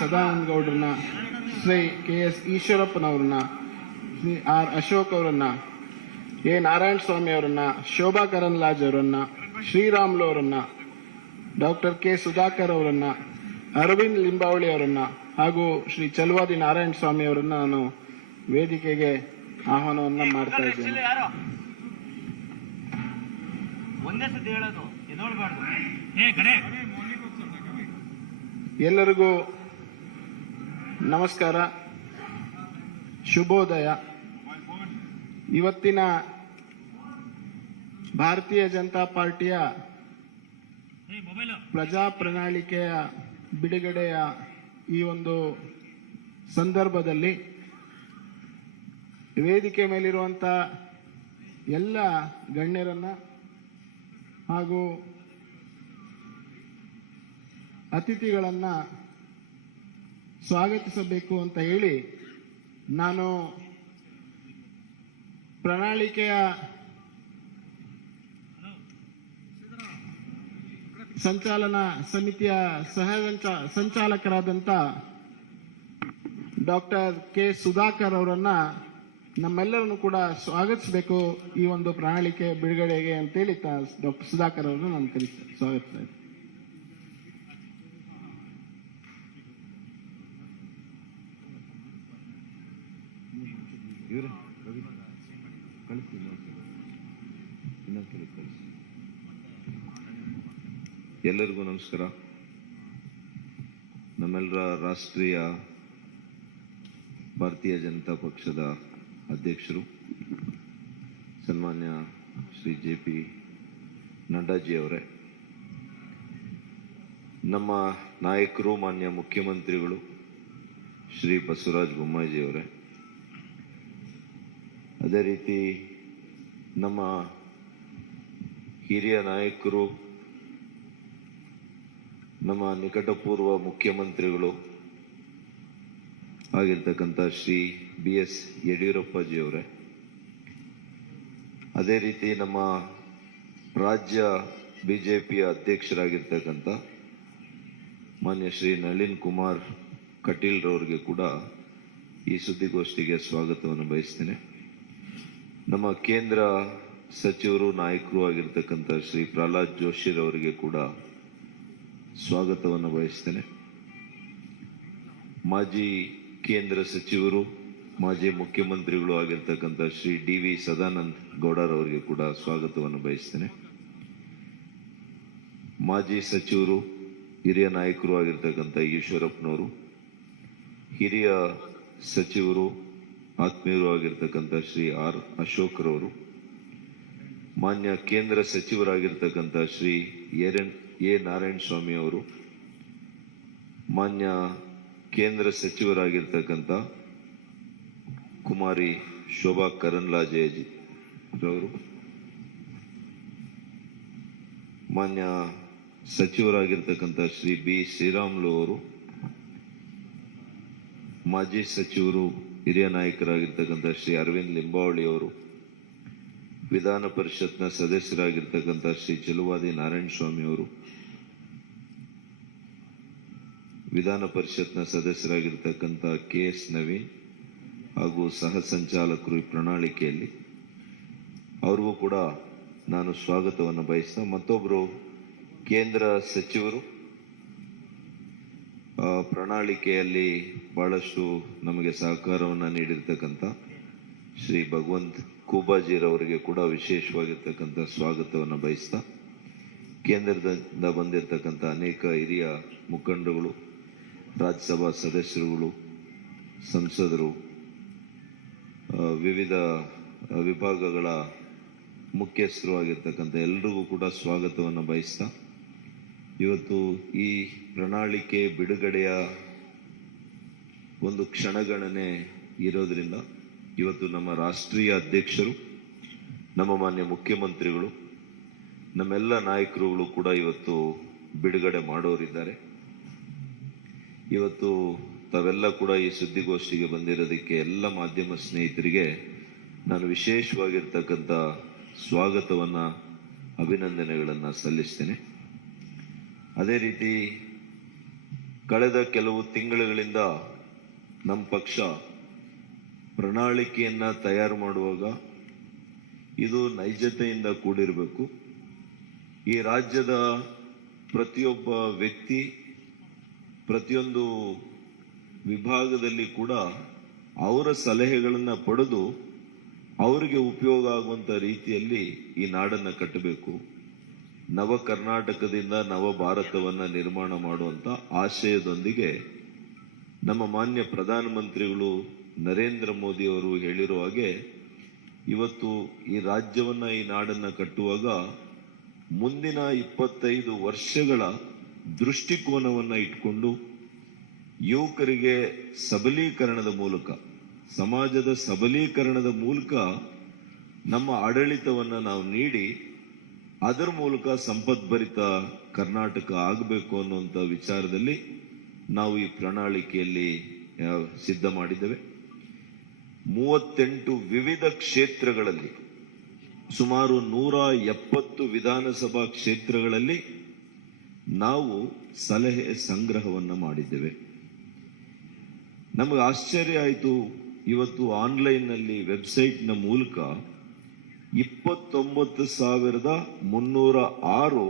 Sadananda ಗೌಡ್ರನ್ನ, Shri KS ಈಶ್ವರಪ್ಪನವ್ರನ್ನ, Shri R Ashok ಅವರನ್ನ, A Narayana ಸ್ವಾಮಿ ಅವರನ್ನ, ಶೋಭಾ ಕರಂದ್ಲಾಜ್ ಅವರನ್ನ, ಶ್ರೀರಾಮ್ಲು ಅವರನ್ನ, ಡಾಕ್ಟರ್ K ಸುಧಾಕರ್ ಅವರನ್ನ, ಅರವಿಂದ್ ಲಿಂಬಾವಳಿ ಅವರನ್ನ ಹಾಗೂ ಶ್ರೀ ಚಲವಾದಿ ನಾರಾಯಣ ಸ್ವಾಮಿ ಅವರನ್ನ ನಾನು ವೇದಿಕೆಗೆ ಆಹ್ವಾನವನ್ನ ಮಾಡ್ತಾ ಇದ್ದೇನೆ. ಎಲ್ಲರಿಗೂ ನಮಸ್ಕಾರ, ಶುಭೋದಯ. ಇವತ್ತಿನ ಭಾರತೀಯ ಜನತಾ ಪಾರ್ಟಿಯ ಪ್ರಜಾ ಪ್ರಣಾಳಿಕೆಯ ಬಿಡುಗಡೆಯ ಈ ಒಂದು ಸಂದರ್ಭದಲ್ಲಿ ವೇದಿಕೆ ಮೇಲಿರುವಂಥ ಎಲ್ಲ ಗಣ್ಯರನ್ನ ಹಾಗೂ ಅತಿಥಿಗಳನ್ನ ಸ್ವಾಗತಿಸಬೇಕು ಅಂತ ಹೇಳಿ ನಾನು ಪ್ರಣಾಳಿಕೆಯ ಸಂಚಾಲನಾ ಸಮಿತಿಯ ಸಂಚಾಲಕರಾದಂಥ ಡಾಕ್ಟರ್ K ಸುಧಾಕರ್ ಅವರನ್ನ ನಮ್ಮೆಲ್ಲರನ್ನು ಕೂಡ ಸ್ವಾಗತಿಸಬೇಕು ಈ ಒಂದು ಪ್ರಣಾಳಿಕೆ ಬಿಡುಗಡೆಗೆ ಅಂತೇಳಿ ಡಾಕ್ಟರ್ ಸುಧಾಕರ್ ಅವರನ್ನು ನಾನು ಸ್ವಾಗತಿಸ್ತಾ ಇದ್ದೀನಿ. ಎಲ್ಲರಿಗೂ ನಮಸ್ಕಾರ. ನಮ್ಮೆಲ್ಲರ ರಾಷ್ಟ್ರೀಯ ಭಾರತೀಯ ಜನತಾ ಪಕ್ಷದ ಅಧ್ಯಕ್ಷರು ಸನ್ಮಾನ್ಯ ಶ್ರೀ JP ನಡ್ಡಾಜಿ ಅವರೇ, ನಮ್ಮ ನಾಯಕರು ಮಾನ್ಯ ಮುಖ್ಯಮಂತ್ರಿಗಳು ಶ್ರೀ ಬಸವರಾಜ ಬೊಮ್ಮಾಯಿ ಅವರೇ, ಅದೇ ರೀತಿ ನಮ್ಮ ಹಿರಿಯ ನಾಯಕರು, ನಮ್ಮ ನಿಕಟಪೂರ್ವ ಮುಖ್ಯಮಂತ್ರಿಗಳು ಆಗಿರ್ತಕ್ಕಂಥ ಶ್ರೀ BS ಯಡಿಯೂರಪ್ಪಾಜಿ ಅವರೇ, ಅದೇ ರೀತಿ ನಮ್ಮ ರಾಜ್ಯ BJPಯ ಅಧ್ಯಕ್ಷರಾಗಿರ್ತಕ್ಕಂಥ ಮಾನ್ಯ ಶ್ರೀ ನಳಿನ್ ಕುಮಾರ್ ಕಟೀಲ್ ರವರಿಗೆ ಕೂಡ ಈ ಸುದ್ದಿಗೋಷ್ಠಿಗೆ ಸ್ವಾಗತವನ್ನು ಬಯಸ್ತೇನೆ. ನಮ್ಮ ಕೇಂದ್ರ ಸಚಿವರು ನಾಯಕರು ಆಗಿರ್ತಕ್ಕಂಥ ಶ್ರೀ ಪ್ರಹ್ಲಾದ್ ಜೋಶಿ ಅವರಿಗೆ ಕೂಡ ಸ್ವಾಗತವನ್ನು ಬಯಸ್ತೇನೆ. ಮಾಜಿ ಕೇಂದ್ರ ಸಚಿವರು, ಮಾಜಿ ಮುಖ್ಯಮಂತ್ರಿಗಳು ಆಗಿರ್ತಕ್ಕಂಥ ಶ್ರೀ DV ಸದಾನಂದ ಗೌಡರವರಿಗೆ ಕೂಡ ಸ್ವಾಗತವನ್ನು ಬಯಸ್ತೇನೆ. ಮಾಜಿ ಸಚಿವರು, ಹಿರಿಯ ನಾಯಕರು ಆಗಿರ್ತಕ್ಕಂಥ ಈಶ್ವರಪ್ಪನವರು, ಹಿರಿಯ ಸಚಿವರು, ಆತ್ಮೀಯರು ಆಗಿರ್ತಕ್ಕಂಥ ಶ್ರೀ R ಅಶೋಕ್ ರವರು, ಮಾನ್ಯ ಕೇಂದ್ರ ಸಚಿವರಾಗಿರ್ತಕ್ಕಂಥ ಶ್ರೀ A ನಾರಾಯಣ ಸ್ವಾಮಿ ಅವರು, ಮಾನ್ಯ ಕೇಂದ್ರ ಸಚಿವರಾಗಿರ್ತಕ್ಕಂಥ ಕುಮಾರಿ ಶೋಭಾ ಕರಂದ್ಲಾಜೆ ರವರು, ಮಾನ್ಯ ಸಚಿವರಾಗಿರ್ತಕ್ಕಂಥ ಶ್ರೀ B ಶ್ರೀರಾಮ್ಲು ಅವರು, ಮಾಜಿ ಸಚಿವರು, ಹಿರಿಯ ನಾಯಕರಾಗಿರ್ತಕ್ಕಂಥ ಶ್ರೀ ಅರವಿಂದ್ ಲಿಂಬಾವಳಿ ಅವರು, ವಿಧಾನ ಪರಿಷತ್ನ ಸದಸ್ಯರಾಗಿರ್ತಕ್ಕಂಥ ಶ್ರೀ ಚಲವಾದಿ ನಾರಾಯಣ ಸ್ವಾಮಿ ಅವರು, ವಿಧಾನ ಪರಿಷತ್ನ ಸದಸ್ಯರಾಗಿರ್ತಕ್ಕಂಥ KS ನವೀನ್ ಹಾಗೂ ಸಹ ಸಂಚಾಲಕರು ಈ ಪ್ರಣಾಳಿಕೆಯಲ್ಲಿ, ಅವ್ರಿಗೂ ಕೂಡ ನಾನು ಸ್ವಾಗತವನ್ನು ಬಯಸ್ತಾ, ಮತ್ತೊಬ್ಬರು ಕೇಂದ್ರ ಸಚಿವರು ಪ್ರಣಾಳಿಕೆಯಲ್ಲಿ ಬಹಳಷ್ಟು ನಮಗೆ ಸಹಕಾರವನ್ನು ನೀಡಿರ್ತಕ್ಕಂಥ ಶ್ರೀ ಭಗವಂತ್ ಕೂಬಾಜಿರವರಿಗೆ ಕೂಡ ವಿಶೇಷವಾಗಿರ್ತಕ್ಕಂಥ ಸ್ವಾಗತವನ್ನು ಬಯಸ್ತಾ, ಕೇಂದ್ರದಿಂದ ಬಂದಿರತಕ್ಕಂಥ ಅನೇಕ ಹಿರಿಯ ಮುಖಂಡರುಗಳು, ರಾಜ್ಯಸಭಾ ಸದಸ್ಯರುಗಳು, ಸಂಸದರು, ವಿವಿಧ ವಿಭಾಗಗಳ ಮುಖ್ಯಸ್ಥರು ಆಗಿರ್ತಕ್ಕಂಥ ಎಲ್ರಿಗೂ ಕೂಡ ಸ್ವಾಗತವನ್ನು ಬಯಸ್ತಾ, ಇವತ್ತು ಈ ಪ್ರಣಾಳಿಕೆ ಬಿಡುಗಡೆಯ ಒಂದು ಕ್ಷಣಗಣನೆ ಇರೋದ್ರಿಂದ ಇವತ್ತು ನಮ್ಮ ರಾಷ್ಟ್ರೀಯ ಅಧ್ಯಕ್ಷರು, ನಮ್ಮ ಮಾನ್ಯ ಮುಖ್ಯಮಂತ್ರಿಗಳು, ನಮ್ಮೆಲ್ಲ ನಾಯಕರುಗಳು ಕೂಡ ಇವತ್ತು ಬಿಡುಗಡೆ ಮಾಡೋರಿದ್ದಾರೆ. ಇವತ್ತು ತಾವೆಲ್ಲ ಕೂಡ ಈ ಸುದ್ದಿಗೋಷ್ಠಿಗೆ ಬಂದಿರೋದಕ್ಕೆ ಎಲ್ಲ ಮಾಧ್ಯಮ ಸ್ನೇಹಿತರಿಗೆ ನಾನು ವಿಶೇಷವಾಗಿರ್ತಕ್ಕಂಥ ಸ್ವಾಗತವನ್ನ, ಅಭಿನಂದನೆಗಳನ್ನು ಸಲ್ಲಿಸ್ತೇನೆ. ಅದೇ ರೀತಿ ಕಳೆದ ಕೆಲವು ತಿಂಗಳುಗಳಿಂದ ನಮ್ಮ ಪಕ್ಷ ಪ್ರಣಾಳಿಕೆಯನ್ನ ತಯಾರು ಮಾಡುವಾಗ ಇದು ನೈಜತೆಯಿಂದ ಕೂಡಿರಬೇಕು. ಈ ರಾಜ್ಯದ ಪ್ರತಿಯೊಬ್ಬ ವ್ಯಕ್ತಿ, ಪ್ರತಿಯೊಂದು ವಿಭಾಗದಲ್ಲಿ ಕೂಡ ಅವರ ಸಲಹೆಗಳನ್ನು ಪಡೆದು ಅವರಿಗೆ ಉಪಯೋಗ ಆಗುವಂತ ರೀತಿಯಲ್ಲಿ ಈ ನಾಡನ್ನು ಕಟ್ಟಬೇಕು. ನವ ಕರ್ನಾಟಕದಿಂದ ನವ ಭಾರತವನ್ನ ನಿರ್ಮಾಣ ಮಾಡುವಂತ ಆಶಯದೊಂದಿಗೆ ನಮ್ಮ ಮಾನ್ಯ ಪ್ರಧಾನಮಂತ್ರಿಗಳು ನರೇಂದ್ರ ಮೋದಿ ಅವರು ಹೇಳಿರೋ ಹಾಗೆ ಇವತ್ತು ಈ ರಾಜ್ಯವನ್ನ, ಈ ನಾಡನ್ನ ಕಟ್ಟುವಾಗ ಮುಂದಿನ 25 ವರ್ಷಗಳ ದೃಷ್ಟಿಕೋನವನ್ನ ಇಟ್ಕೊಂಡು ಯುವಕರಿಗೆ ಸಬಲೀಕರಣದ ಮೂಲಕ, ಸಮಾಜದ ಸಬಲೀಕರಣದ ಮೂಲಕ ನಮ್ಮ ಆಡಳಿತವನ್ನ ನಾವು ನೀಡಿ ಅದರ ಮೂಲಕ ಸಂಪದ್ಭರಿತ ಕರ್ನಾಟಕ ಆಗಬೇಕು ಅನ್ನುವಂಥ ವಿಚಾರದಲ್ಲಿ ನಾವು ಈ ಪ್ರಣಾಳಿಕೆಯಲ್ಲಿ ಸಿದ್ಧ ಮಾಡಿದ್ದೇವೆ. 38 ವಿವಿಧ ಕ್ಷೇತ್ರಗಳಲ್ಲಿ ಸುಮಾರು 170 ವಿಧಾನಸಭಾ ಕ್ಷೇತ್ರಗಳಲ್ಲಿ ನಾವು ಸಲಹೆ ಸಂಗ್ರಹವನ್ನ ಮಾಡಿದ್ದೇವೆ. ನಮಗೆ ಆಶ್ಚರ್ಯ ಆಯಿತು. ಇವತ್ತು ಆನ್ಲೈನ್ನಲ್ಲಿ ವೆಬ್ಸೈಟ್ನ ಮೂಲಕ 29,306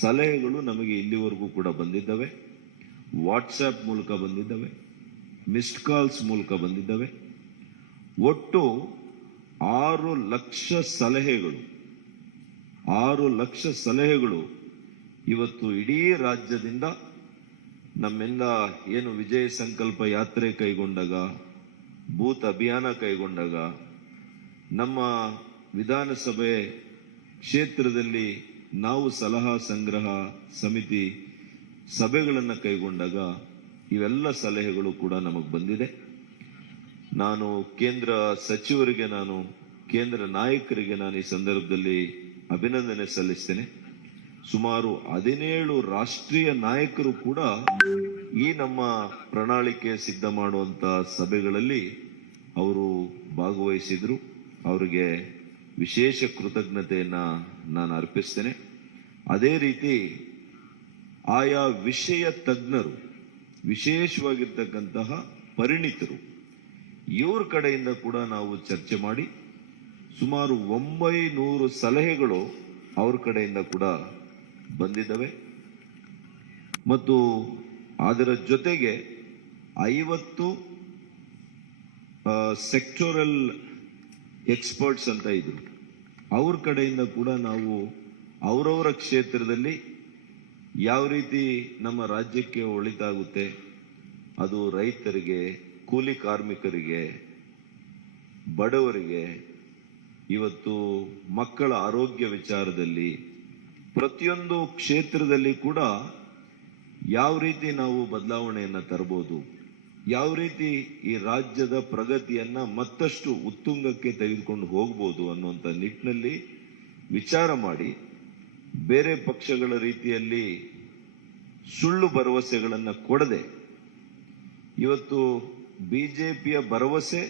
ಸಲಹೆಗಳು ನಮಗೆ ಇಲ್ಲಿವರೆಗೂ ಕೂಡ ಬಂದಿದ್ದಾವೆ. ವಾಟ್ಸ್ಆಪ್ ಮೂಲಕ ಬಂದಿದ್ದಾವೆ, ಮಿಸ್ಡ್ ಕಾಲ್ಸ್ ಮೂಲಕ ಬಂದಿದ್ದಾವೆ. ಒಟ್ಟು 6 ಲಕ್ಷ ಸಲಹೆಗಳು ಇವತ್ತು ಇಡೀ ರಾಜ್ಯದಿಂದ ನಮ್ಮೆಲ್ಲ ಏನು ವಿಜಯ ಸಂಕಲ್ಪ ಯಾತ್ರೆ ಕೈಗೊಂಡಾಗ, ಬೂತ್ ಅಭಿಯಾನ ಕೈಗೊಂಡಾಗ, ನಮ್ಮ ವಿಧಾನಸಭೆ ಕ್ಷೇತ್ರದಲ್ಲಿ ನಾವು ಸಲಹಾ ಸಂಗ್ರಹ ಸಮಿತಿ ಸಭೆಗಳನ್ನು ಕೈಗೊಂಡಾಗ ಇವೆಲ್ಲ ಸಲಹೆಗಳು ಕೂಡ ನಮಗೆ ಬಂದಿದೆ. ನಾನು ಕೇಂದ್ರ ಸಚಿವರಿಗೆ, ಕೇಂದ್ರ ನಾಯಕರಿಗೆ ಈ ಸಂದರ್ಭದಲ್ಲಿ ಅಭಿನಂದನೆ ಸಲ್ಲಿಸ್ತೇನೆ. ಸುಮಾರು 17 ರಾಷ್ಟ್ರೀಯ ನಾಯಕರು ಕೂಡ ಈ ನಮ್ಮ ಪ್ರಣಾಳಿಕೆ ಸಿದ್ಧ ಮಾಡುವಂತ ಸಭೆಗಳಲ್ಲಿ ಅವರು ಭಾಗವಹಿಸಿದ್ರು. ಅವರಿಗೆ ವಿಶೇಷ ಕೃತಜ್ಞತೆಯನ್ನ ನಾನು ಅರ್ಪಿಸ್ತೇನೆ. ಅದೇ ರೀತಿ ಆಯಾ ವಿಷಯ ತಜ್ಞರು, ವಿಶೇಷವಾಗಿರ್ತಕ್ಕಂತಹ ಪರಿಣಿತರು, ಇವ್ರ ಕಡೆಯಿಂದ ಕೂಡ ನಾವು ಚರ್ಚೆ ಮಾಡಿ ಸುಮಾರು 900 ಸಲಹೆಗಳು ಅವ್ರ ಕಡೆಯಿಂದ ಕೂಡ ಬಂದಿದ್ದಾವೆ. ಮತ್ತು ಅದರ ಜೊತೆಗೆ 50 ಸೆಕ್ಟೋರಲ್ ಎಕ್ಸ್ಪರ್ಟ್ಸ್ ಅಂತ ಇದ್ರು. ಅವ್ರ ಕಡೆಯಿಂದ ಕೂಡ ನಾವು ಅವರವರ ಕ್ಷೇತ್ರದಲ್ಲಿ ಯಾವ ರೀತಿ ನಮ್ಮ ರಾಜ್ಯಕ್ಕೆ ಒಳಿತಾಗುತ್ತೆ, ಅದು ರೈತರಿಗೆ, ಕೂಲಿ ಕಾರ್ಮಿಕರಿಗೆ, ಬಡವರಿಗೆ, ಇವತ್ತು ಮಕ್ಕಳ ಆರೋಗ್ಯ ವಿಚಾರದಲ್ಲಿ, ಪ್ರತಿಯೊಂದು ಕ್ಷೇತ್ರದಲ್ಲಿ ಕೂಡ ಯಾವ ರೀತಿ ನಾವು ಬದಲಾವಣೆಯನ್ನ ತರಬಹುದು, ಯಾವ ರೀತಿ ಈ ರಾಜ್ಯದ ಪ್ರಗತಿಯನ್ನ ಮತ್ತಷ್ಟು ಉತ್ತುಂಗಕ್ಕೆ ತೆಗೆದುಕೊಂಡು ಹೋಗ್ಬೋದು ಅನ್ನುವಂಥ ನಿಟ್ಟಿನಲ್ಲಿ ವಿಚಾರ ಮಾಡಿ, ಬೇರೆ ಪಕ್ಷಗಳ ರೀತಿಯಲ್ಲಿ ಸುಳ್ಳು ಭರವಸೆಗಳನ್ನು ಕೊಡದೆ, ಇವತ್ತು ಬಿಜೆಪಿಯ ಭರವಸೆ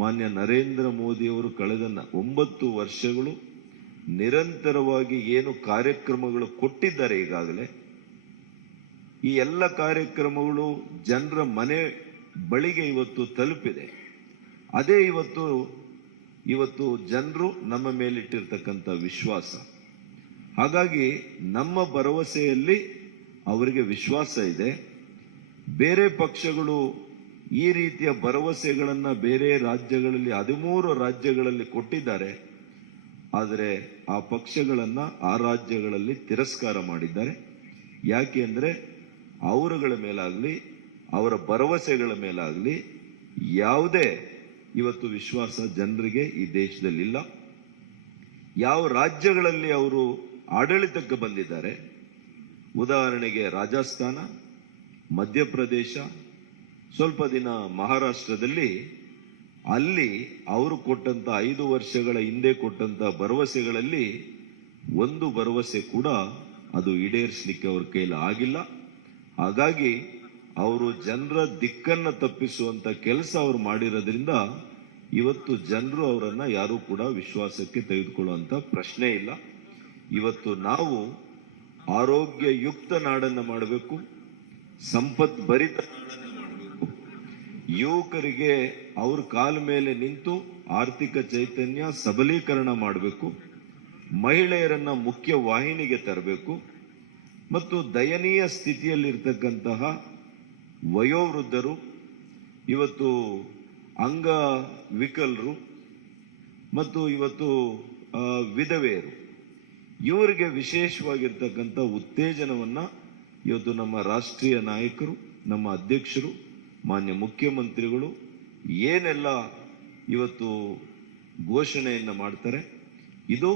ಮಾನ್ಯ ನರೇಂದ್ರ ಮೋದಿಯವರು ಕಳೆದ 9 ವರ್ಷಗಳು ನಿರಂತರವಾಗಿ ಏನು ಕಾರ್ಯಕ್ರಮಗಳು ಕೊಟ್ಟಿದ್ದಾರೆ, ಈಗಾಗಲೇ ಈ ಎಲ್ಲ ಕಾರ್ಯಕ್ರಮಗಳು ಜನರ ಮನೆ ಬಳಿಗೆ ಇವತ್ತು ತಲುಪಿದೆ. ಅದೇ ಇವತ್ತು ಜನರು ನಮ್ಮ ಮೇಲಿಟ್ಟಿರ್ತಕ್ಕಂಥ ವಿಶ್ವಾಸ. ಹಾಗಾಗಿ ನಮ್ಮ ಭರವಸೆಯಲ್ಲಿ ಅವರಿಗೆ ವಿಶ್ವಾಸ ಇದೆ. ಬೇರೆ ಪಕ್ಷಗಳು ಈ ರೀತಿಯ ಭರವಸೆಗಳನ್ನ ಬೇರೆ ರಾಜ್ಯಗಳಲ್ಲಿ 13 ರಾಜ್ಯಗಳಲ್ಲಿ ಕೊಟ್ಟಿದ್ದಾರೆ. ಆದರೆ ಆ ಪಕ್ಷಗಳನ್ನ ಆ ರಾಜ್ಯಗಳಲ್ಲಿ ತಿರಸ್ಕಾರ ಮಾಡಿದ್ದಾರೆ. ಯಾಕೆ ಅಂದ್ರೆ ಅವರುಗಳ ಮೇಲಾಗ್ಲಿ, ಅವರ ಭರವಸೆಗಳ ಮೇಲಾಗ್ಲಿ ಯಾವುದೇ ಇವತ್ತು ವಿಶ್ವಾಸ ಜನರಿಗೆ ಈ ದೇಶದಲ್ಲಿಲ್ಲ. ಯಾವ ರಾಜ್ಯಗಳಲ್ಲಿ ಅವರು ಆಡಳಿತಕ್ಕೆ ಬಂದಿದ್ದಾರೆ, ಉದಾಹರಣೆಗೆ ರಾಜಸ್ಥಾನ, ಮಧ್ಯಪ್ರದೇಶ, ಸ್ವಲ್ಪ ದಿನ ಮಹಾರಾಷ್ಟ್ರದಲ್ಲಿ, ಅಲ್ಲಿ ಅವರು ಕೊಟ್ಟಂತ 5 ವರ್ಷಗಳ ಹಿಂದೆ ಕೊಟ್ಟಂತ ಭರವಸೆಗಳಲ್ಲಿ ಒಂದು ಭರವಸೆ ಕೂಡ ಅದು ಈಡೇರಿಸಲಿಕ್ಕೆ ಅವ್ರ ಕೈಲಿ ಆಗಿಲ್ಲ. ಹಾಗಾಗಿ ಅವರು ಜನರ ದಿಕ್ಕನ್ನ ತಪ್ಪಿಸುವಂತ ಕೆಲಸ ಅವರು ಮಾಡಿರೋದ್ರಿಂದ ಇವತ್ತು ಜನರು ಅವರನ್ನ ಯಾರು ಕೂಡ ವಿಶ್ವಾಸಕ್ಕೆ ತೆಗೆದುಕೊಳ್ಳುವಂತ ಪ್ರಶ್ನೆ ಇಲ್ಲ. ಇವತ್ತು ನಾವು ಆರೋಗ್ಯಯುಕ್ತ ನಾಡನ್ನ ಮಾಡಬೇಕು, ಸಂಪದ್ಭರಿತ ಮಾಡಬೇಕು. ಯುವಕರಿಗೆ ಅವ್ರ ಕಾಲ ಮೇಲೆ ನಿಂತು ಆರ್ಥಿಕ ಚೈತನ್ಯ ಸಬಲೀಕರಣ ಮಾಡಬೇಕು. ಮಹಿಳೆಯರನ್ನ ಮುಖ್ಯ ವಾಹಿನಿಗೆ ತರಬೇಕು ಮತ್ತು ದಯನೀಯ ಸ್ಥಿತಿಯಲ್ಲಿರ್ತಕ್ಕಂತಹ ವಯೋವೃದ್ಧರು, ಇವತ್ತು ಅಂಗವಿಕಲರು ಮತ್ತು ಇವತ್ತು ವಿಧವೆಯರು, ಇವರಿಗೆ ವಿಶೇಷವಾಗಿರ್ತಕ್ಕಂಥ ಉತ್ತೇಜನವನ್ನ ಇವತ್ತು ನಮ್ಮ ರಾಷ್ಟ್ರೀಯ ನಾಯಕರು, ನಮ್ಮ ಅಧ್ಯಕ್ಷರು, ಮಾನ್ಯ ಮುಖ್ಯಮಂತ್ರಿಗಳು ಏನೆಲ್ಲ ಇವತ್ತು ಘೋಷಣೆಯನ್ನ ಮಾಡ್ತಾರೆ, ಇದು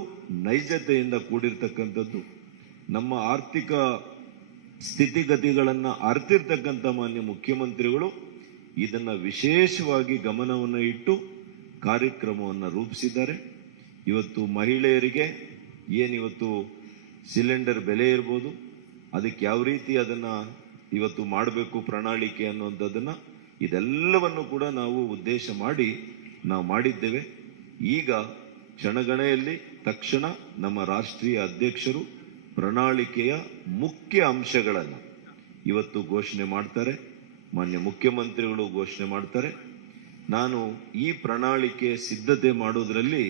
ನೈಜತೆಯಿಂದ ಕೂಡಿರ್ತಕ್ಕಂಥದ್ದು. ನಮ್ಮ ಆರ್ಥಿಕ ಸ್ಥಿತಿಗತಿಗಳನ್ನ ಅರ್ತಿರ್ತಕ್ಕಂಥ ಮಾನ್ಯ ಮುಖ್ಯಮಂತ್ರಿಗಳು ಇದನ್ನ ವಿಶೇಷವಾಗಿ ಗಮನವನ್ನು ಇಟ್ಟು ಕಾರ್ಯಕ್ರಮವನ್ನು ರೂಪಿಸಿದ್ದಾರೆ. ಇವತ್ತು ಮಹಿಳೆಯರಿಗೆ ಏನಿವತ್ತು ಸಿಲಿಂಡರ್ ಬೆಲೆ ಇರ್ಬೋದು, ಅದಕ್ಕೆ ಯಾವ ರೀತಿ ಅದನ್ನ ಇವತ್ತು ಮಾಡಬೇಕು ಪ್ರಣಾಳಿಕೆ ಅನ್ನುವಂಥದ್ದನ್ನ, ಇದೆಲ್ಲವನ್ನು ಕೂಡ ನಾವು ಉದ್ದೇಶ ಮಾಡಿ ನಾವು ಮಾಡಿದ್ದೇವೆ. ಈಗ ಕ್ಷಣಗಣೆಯಲ್ಲಿ ತಕ್ಷಣ ನಮ್ಮ ರಾಷ್ಟ್ರೀಯ ಅಧ್ಯಕ್ಷರು ಪ್ರಣಾಳಿಕೆಯ ಮುಖ್ಯ ಅಂಶಗಳನ್ನು ಇವತ್ತು ಘೋಷಣೆ ಮಾಡ್ತಾರೆ, ಮಾನ್ಯ ಮುಖ್ಯಮಂತ್ರಿಗಳು ಘೋಷಣೆ ಮಾಡ್ತಾರೆ. ನಾನು ಈ ಪ್ರಣಾಳಿಕೆ ಸಿದ್ಧತೆ ಮಾಡೋದ್ರಲ್ಲಿ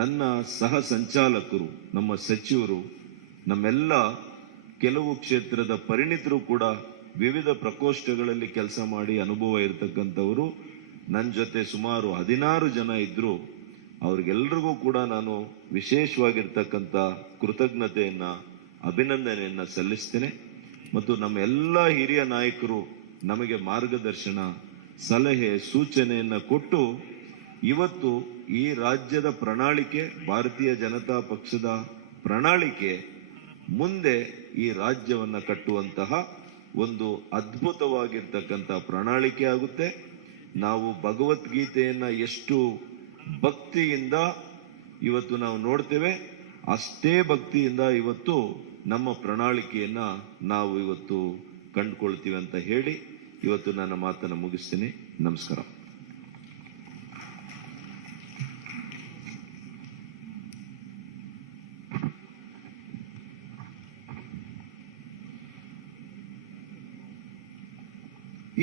ನನ್ನ ಸಹ ಸಂಚಾಲಕರು, ನಮ್ಮ ಸಚಿವರು, ನಮ್ಮೆಲ್ಲ ಕೆಲವು ಕ್ಷೇತ್ರದ ಪರಿಣಿತರು ಕೂಡ ವಿವಿಧ ಪ್ರಕೋಷ್ಠಗಳಲ್ಲಿ ಕೆಲಸ ಮಾಡಿ ಅನುಭವ ಇರತಕ್ಕಂಥವರು ನನ್ನ ಜೊತೆ ಸುಮಾರು 16 ಜನ ಇದ್ರು. ಅವ್ರಿಗೆಲ್ರಿಗೂ ಕೂಡ ನಾನು ವಿಶೇಷವಾಗಿರ್ತಕ್ಕಂಥ ಕೃತಜ್ಞತೆಯನ್ನ, ಅಭಿನಂದನೆಯನ್ನ ಸಲ್ಲಿಸ್ತೇನೆ. ಮತ್ತು ನಮ್ಮ ಎಲ್ಲ ಹಿರಿಯ ನಾಯಕರು ನಮಗೆ ಮಾರ್ಗದರ್ಶನ, ಸಲಹೆ, ಸೂಚನೆಯನ್ನ ಕೊಟ್ಟು ಇವತ್ತು ಈ ರಾಜ್ಯದ ಪ್ರಣಾಳಿಕೆ, ಭಾರತೀಯ ಜನತಾ ಪಕ್ಷದ ಪ್ರಣಾಳಿಕೆ ಮುಂದೆ ಈ ರಾಜ್ಯವನ್ನ ಕಟ್ಟುವಂತಹ ಒಂದು ಅದ್ಭುತವಾಗಿರ್ತಕ್ಕಂಥ ಪ್ರಣಾಳಿಕೆ ಆಗುತ್ತೆ. ನಾವು ಭಗವದ್ಗೀತೆಯನ್ನ ಎಷ್ಟು ಭಕ್ತಿಯಿಂದ ಇವತ್ತು ನಾವು ನೋಡ್ತೇವೆ, ಅಷ್ಟೇ ಭಕ್ತಿಯಿಂದ ಇವತ್ತು ನಮ್ಮ ಪ್ರಣಾಳಿಕೆಯನ್ನ ನಾವು ಇವತ್ತು ಕಂಡುಕೊಳ್ತೀವಿ ಅಂತ ಹೇಳಿ ಇವತ್ತು ನನ್ನ ಮಾತನ್ನು ಮುಗಿಸ್ತೀನಿ. ನಮಸ್ಕಾರ.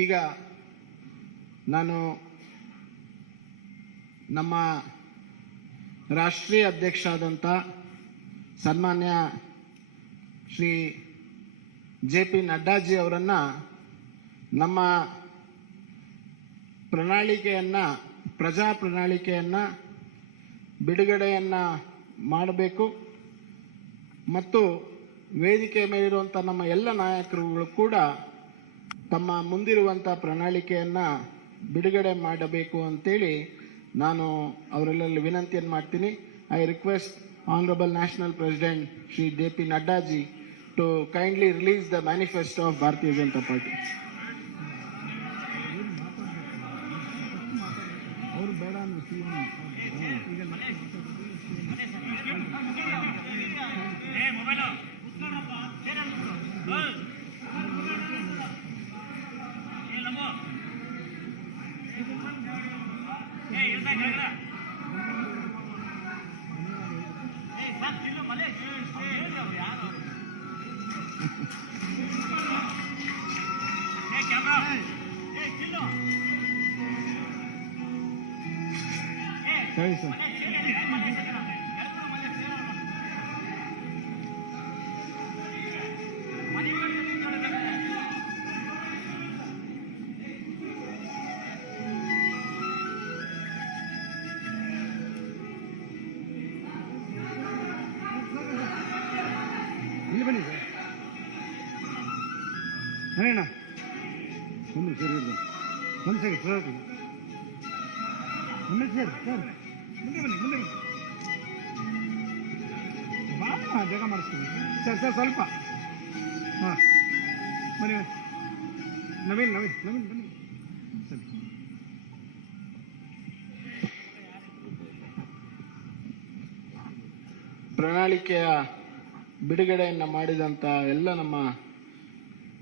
ಈಗ ನಾನು ನಮ್ಮ ರಾಷ್ಟ್ರೀಯ ಅಧ್ಯಕ್ಷ ಆದಂಥ ಸನ್ಮಾನ್ಯ ಶ್ರೀ JP ನಡ್ಡಾಜಿ ಅವರನ್ನ ನಮ್ಮ ಪ್ರಜಾ ಪ್ರಣಾಳಿಕೆಯನ್ನ ಬಿಡುಗಡೆಯನ್ನ ಮಾಡಬೇಕು ಮತ್ತು ವೇದಿಕೆ ಮೇಲಿರುವಂಥ ನಮ್ಮ ಎಲ್ಲ ನಾಯಕರುಗಳು ಕೂಡ ತಮ್ಮ ಮುಂದಿರುವಂಥ ಪ್ರಣಾಳಿಕೆಯನ್ನ ಬಿಡುಗಡೆ ಮಾಡಬೇಕು ಅಂತೇಳಿ ನಾನು ಅವರೆಲ್ಲರಲ್ಲಿ ವಿನಂತಿಯನ್ನು ಮಾಡ್ತೀನಿ. I request honourable national president Shri JP ನಡ್ಡಾಜಿ to kindly release the manifesto of Bharatiya Janata Party. ಸರಿ ಸರ್. ಇಲ್ಲಿ ಬನ್ನಿ ಸರ್. ಅಣ್ಣ ಒಂದು ಸರಿ ಒಂದು ಸರಿ ಸರ್, ಮುಂದೆ ಸರ್ ಸರ್ ಮುಂದೆ ಬನ್ನಿ ಬೇಗ ಮಾಡಿಸ್ತೀನಿ ಸರ್. ಸರ್ ಸ್ವಲ್ಪ ಹಾಂ ಬನ್ನಿ ನವೀನ್ ಬನ್ನಿ ಸರಿ. ಪ್ರಣಾಳಿಕೆಯ ಬಿಡುಗಡೆಯನ್ನು ಮಾಡಿದಂಥ ಎಲ್ಲ ನಮ್ಮ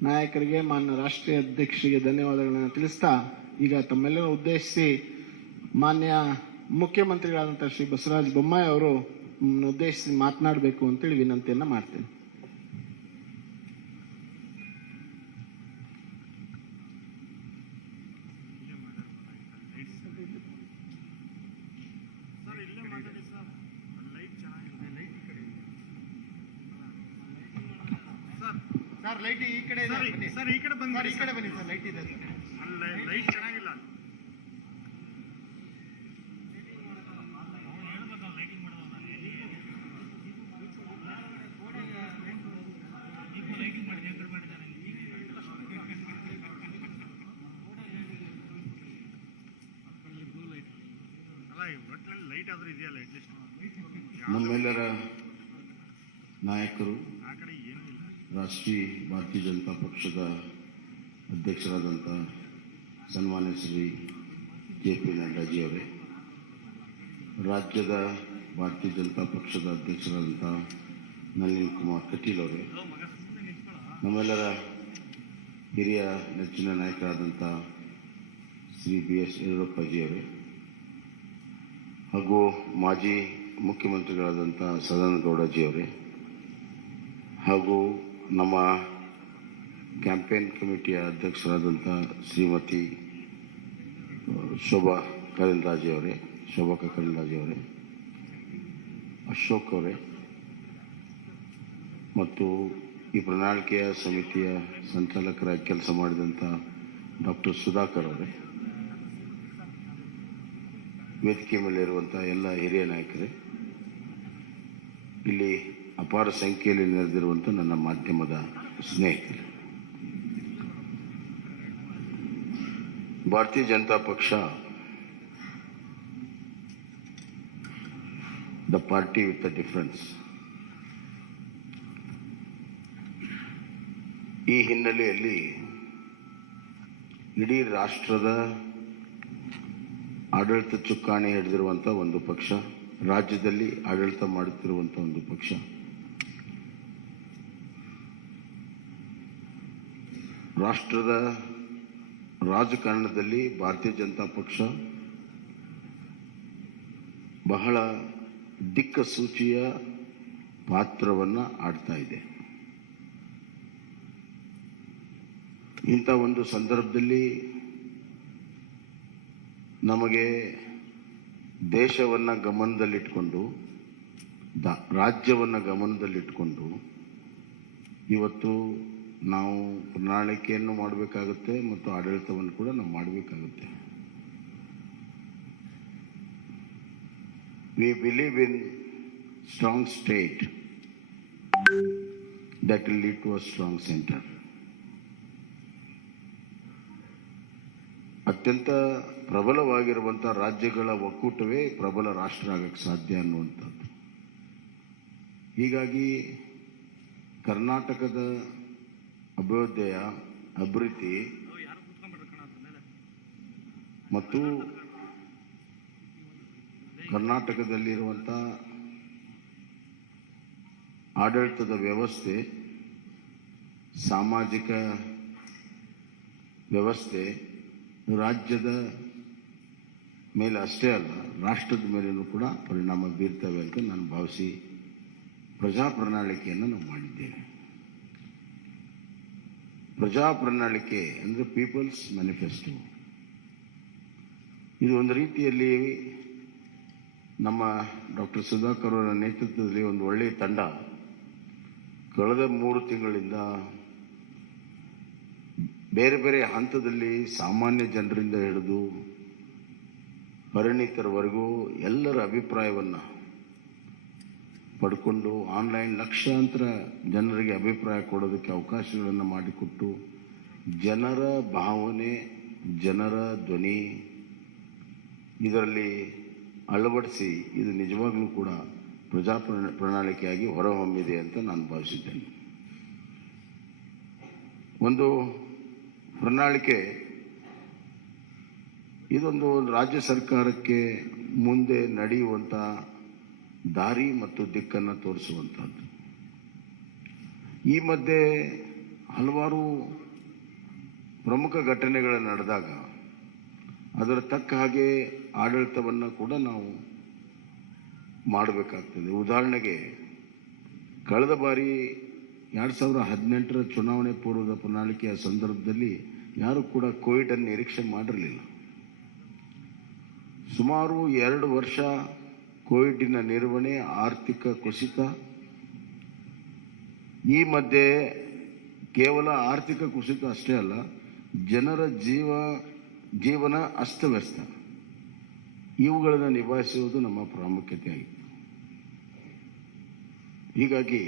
ನಾಯಕರಿಗೆ, ಮಾನ್ಯ ರಾಷ್ಟ್ರೀಯ ಅಧ್ಯಕ್ಷರಿಗೆ ಧನ್ಯವಾದಗಳನ್ನು ತಿಳಿಸ್ತಾ, ಈಗ ತಮ್ಮೆಲ್ಲರೂ ಉದ್ದೇಶಿಸಿ ಮಾನ್ಯ ಮುಖ್ಯಮಂತ್ರಿಗಳಾದಂಥ ಶ್ರೀ ಬಸವರಾಜ ಬೊಮ್ಮಾಯಿ ಅವರು ಉದ್ದೇಶಿಸಿ ಮಾತನಾಡಬೇಕು ಅಂತೇಳಿ ವಿನಂತಿಯನ್ನು ಮಾಡ್ತೇನೆ. ಸರ್ ಲೈಟ್ ಈ ಕಡೆ ಇದೆ ಸರ್, ಈ ಕಡೆ ಬನ್ನಿ, ಈ ಕಡೆ ಬನ್ನಿ ಸರ್, ಲೈಟ್ ಇದೆ ಸರ್, ಅಲ್ಲಿ ಲೈಟ್ ಚೆನ್ನಾಗಿಲ್ಲ. ಲೈಟ್ ಆದ್ರೂ ಇದೆಯಲ್ಲ ಅಟ್ಲೀಸ್ಟ್. ನಮ್ಮೆಲ್ಲರ ನಾಯಕರು, ರಾಷ್ಟ್ರೀಯ ಭಾರತೀಯ ಜನತಾ ಪಕ್ಷದ ಅಧ್ಯಕ್ಷರಾದಂಥ ಸನ್ಮಾನ್ಯ ಶ್ರೀ JP ನಡ್ಡಾಜಿ ಅವರೇ, ರಾಜ್ಯದ ಭಾರತೀಯ ಜನತಾ ಪಕ್ಷದ ಅಧ್ಯಕ್ಷರಾದಂಥ ನಳಿನ್ ಕುಮಾರ್ ಕಟೀಲ್ ಅವರೇ, ನಮ್ಮೆಲ್ಲರ ಹಿರಿಯ ನೆಚ್ಚಿನ ನಾಯಕರಾದಂಥ ಶ್ರೀ BS ಯಡಿಯೂರಪ್ಪಜಿ ಅವರೇ, ಹಾಗೂ ಮಾಜಿ ಮುಖ್ಯಮಂತ್ರಿಗಳಾದಂಥ ಸದಾನಂದಗೌಡಜಿ ಅವರೇ, ಹಾಗೂ ನಮ್ಮ ಕ್ಯಾಂಪೇನ್ ಕಮಿಟಿಯ ಅಧ್ಯಕ್ಷರಾದಂಥ ಶ್ರೀಮತಿ ಶೋಭಾ ಕರಂದ್ಲಾಜೆ ಅವರೇ, ಅಶೋಕ್ ಅವರೇ, ಮತ್ತು ಈ ಪ್ರಣಾಳಿಕೆಯ ಸಮಿತಿಯ ಸಂಚಾಲಕರಾಗಿ ಕೆಲಸ ಮಾಡಿದಂಥ ಡಾಕ್ಟರ್ ಸುಧಾಕರ್ ಅವರೇ, ವೇದಿಕೆ ಮೇಲೆ ಇರುವಂಥ ಎಲ್ಲ ಹಿರಿಯ ನಾಯಕರೇ, ಇಲ್ಲಿ ಅಪಾರ ಸಂಖ್ಯೆಯಲ್ಲಿ ನೆರೆದಿರುವಂಥ ನನ್ನ ಮಾಧ್ಯಮದ ಸ್ನೇಹಿತರು, ಭಾರತೀಯ ಜನತಾ ಪಕ್ಷ the party with the difference. ಈ ಹಿನ್ನೆಲೆಯಲ್ಲಿ ಇಡೀ ರಾಷ್ಟ್ರದ ಆಡಳಿತ ಚುಕ್ಕಾಣಿ ಹಿಡಿದಿರುವಂಥ ಒಂದು ಪಕ್ಷ, ರಾಜ್ಯದಲ್ಲಿ ಆಡಳಿತ ಮಾಡುತ್ತಿರುವಂಥ ಒಂದು ಪಕ್ಷ, ರಾಷ್ಟ್ರದ ರಾಜಕಾರಣದಲ್ಲಿ ಭಾರತೀಯ ಜನತಾ ಪಕ್ಷ ಬಹಳ ದಿಕ್ಕಸೂಚಿಯ ಪಾತ್ರವನ್ನು ಆಡ್ತಾ ಇದೆ. ಇಂಥ ಒಂದು ಸಂದರ್ಭದಲ್ಲಿ ನಮಗೆ ದೇಶವನ್ನು ಗಮನದಲ್ಲಿಟ್ಕೊಂಡು, ರಾಜ್ಯವನ್ನು ಗಮನದಲ್ಲಿಟ್ಕೊಂಡು ಇವತ್ತು ನಾವು ಪ್ರಣಾಳಿಕೆಯನ್ನು ಮಾಡಬೇಕಾಗುತ್ತೆ ಮತ್ತು ಆಡಳಿತವನ್ನು ಕೂಡ ನಾವು ಮಾಡಬೇಕಾಗುತ್ತೆ. We believe in strong state that will lead to a strong center. ಅತ್ಯಂತ ಪ್ರಬಲವಾಗಿರುವಂಥ ರಾಜ್ಯಗಳ ಒಕ್ಕೂಟವೇ ಪ್ರಬಲ ರಾಷ್ಟ್ರ ಆಗಕ್ಕೆ ಸಾಧ್ಯ ಅನ್ನುವಂಥದ್ದು. ಹೀಗಾಗಿ ಕರ್ನಾಟಕದ ಅಭಿವೃದ್ಧಿ ಮತ್ತು ಕರ್ನಾಟಕದಲ್ಲಿರುವಂಥ ಆಡಳಿತದ ವ್ಯವಸ್ಥೆ, ಸಾಮಾಜಿಕ ವ್ಯವಸ್ಥೆ ರಾಜ್ಯದ ಮೇಲೆ ಅಷ್ಟೇ ಅಲ್ಲ, ರಾಷ್ಟ್ರದ ಮೇಲೂ ಕೂಡ ಪರಿಣಾಮ ಬೀರ್ತವೆ ಅಂತ ನಾನು ಭಾವಿಸಿ ಪ್ರಜಾ ಪ್ರಣಾಳಿಕೆಯನ್ನು ನಾವು ಮಾಡಿದ್ದೇವೆ. ಪ್ರಜಾ ಪ್ರಣಾಳಿಕೆ ಅಂದರೆ ಪೀಪಲ್ಸ್ ಮ್ಯಾನಿಫೆಸ್ಟೋ. ಇದು ಒಂದು ರೀತಿಯಲ್ಲಿ ನಮ್ಮ ಡಾಕ್ಟರ್ ಸುಧಾಕರ್ ಅವರ ನೇತೃತ್ವದಲ್ಲಿ ಒಂದು ಒಳ್ಳೆಯ ತಂಡ ಕಳೆದ 3 ತಿಂಗಳಿಂದ ಬೇರೆ ಬೇರೆ ಹಂತದಲ್ಲಿ ಸಾಮಾನ್ಯ ಜನರಿಂದ ಹಿಡಿದು ಪರಿಣಿತರವರೆಗೂ ಎಲ್ಲರ ಅಭಿಪ್ರಾಯವನ್ನು ಪಡ್ಕೊಂಡು ಆನ್ಲೈನ್ ಲಕ್ಷಾಂತರ ಜನರಿಗೆ ಅಭಿಪ್ರಾಯ ಕೊಡೋದಕ್ಕೆ ಅವಕಾಶಗಳನ್ನು ಮಾಡಿಕೊಟ್ಟು ಜನರ ಭಾವನೆ, ಜನರ ಧ್ವನಿ ಇದರಲ್ಲಿ ಅಳವಡಿಸಿ ಇದು ನಿಜವಾಗ್ಲೂ ಕೂಡ ಪ್ರಜಾ ಪ್ರಣಾಳಿಕೆಯಾಗಿ ಹೊರಹೊಮ್ಮಿದೆ ಅಂತ ನಾನು ಭಾವಿಸಿದ್ದೇನೆ. ಒಂದು ಪ್ರಣಾಳಿಕೆ ಇದೊಂದು ರಾಜ್ಯ ಸರ್ಕಾರಕ್ಕೆ ಮುಂದೆ ನಡೆಯುವಂಥ ದಾರಿ ಮತ್ತು ದಿಕ್ಕನ್ನು ತೋರಿಸುವಂಥದ್ದು. ಈ ಮಧ್ಯೆ ಹಲವಾರು ಪ್ರಮುಖ ಘಟನೆಗಳು ನಡೆದಾಗ ಅದರ ತಕ್ಕ ಹಾಗೆ ಆಡಳಿತವನ್ನು ಕೂಡ ನಾವು ಮಾಡಬೇಕಾಗ್ತದೆ. ಉದಾಹರಣೆಗೆ ಕಳೆದ ಬಾರಿ 2018ರ ಚುನಾವಣೆ ಪೂರ್ವದ ಪ್ರಣಾಳಿಕೆಯ ಸಂದರ್ಭದಲ್ಲಿ ಯಾರು ಕೂಡ ಕೋವಿಡ್ ಅನ್ನು ನಿರೀಕ್ಷೆ ಮಾಡಿರಲಿಲ್ಲ. ಸುಮಾರು 2 ವರ್ಷ ಕೋವಿಡ್ನ ನಿರ್ವಹಣೆ, ಆರ್ಥಿಕ ಕುಸಿತ, ಈ ಮಧ್ಯೆ ಕೇವಲ ಆರ್ಥಿಕ ಕುಸಿತ ಅಷ್ಟೇ ಅಲ್ಲ, ಜನರ ಜೀವನ ಅಸ್ತವ್ಯಸ್ತ, ಇವುಗಳನ್ನು ನಿಭಾಯಿಸುವುದು ನಮ್ಮ ಪ್ರಾಮುಖ್ಯತೆ ಆಗಿತ್ತು. ಹೀಗಾಗಿ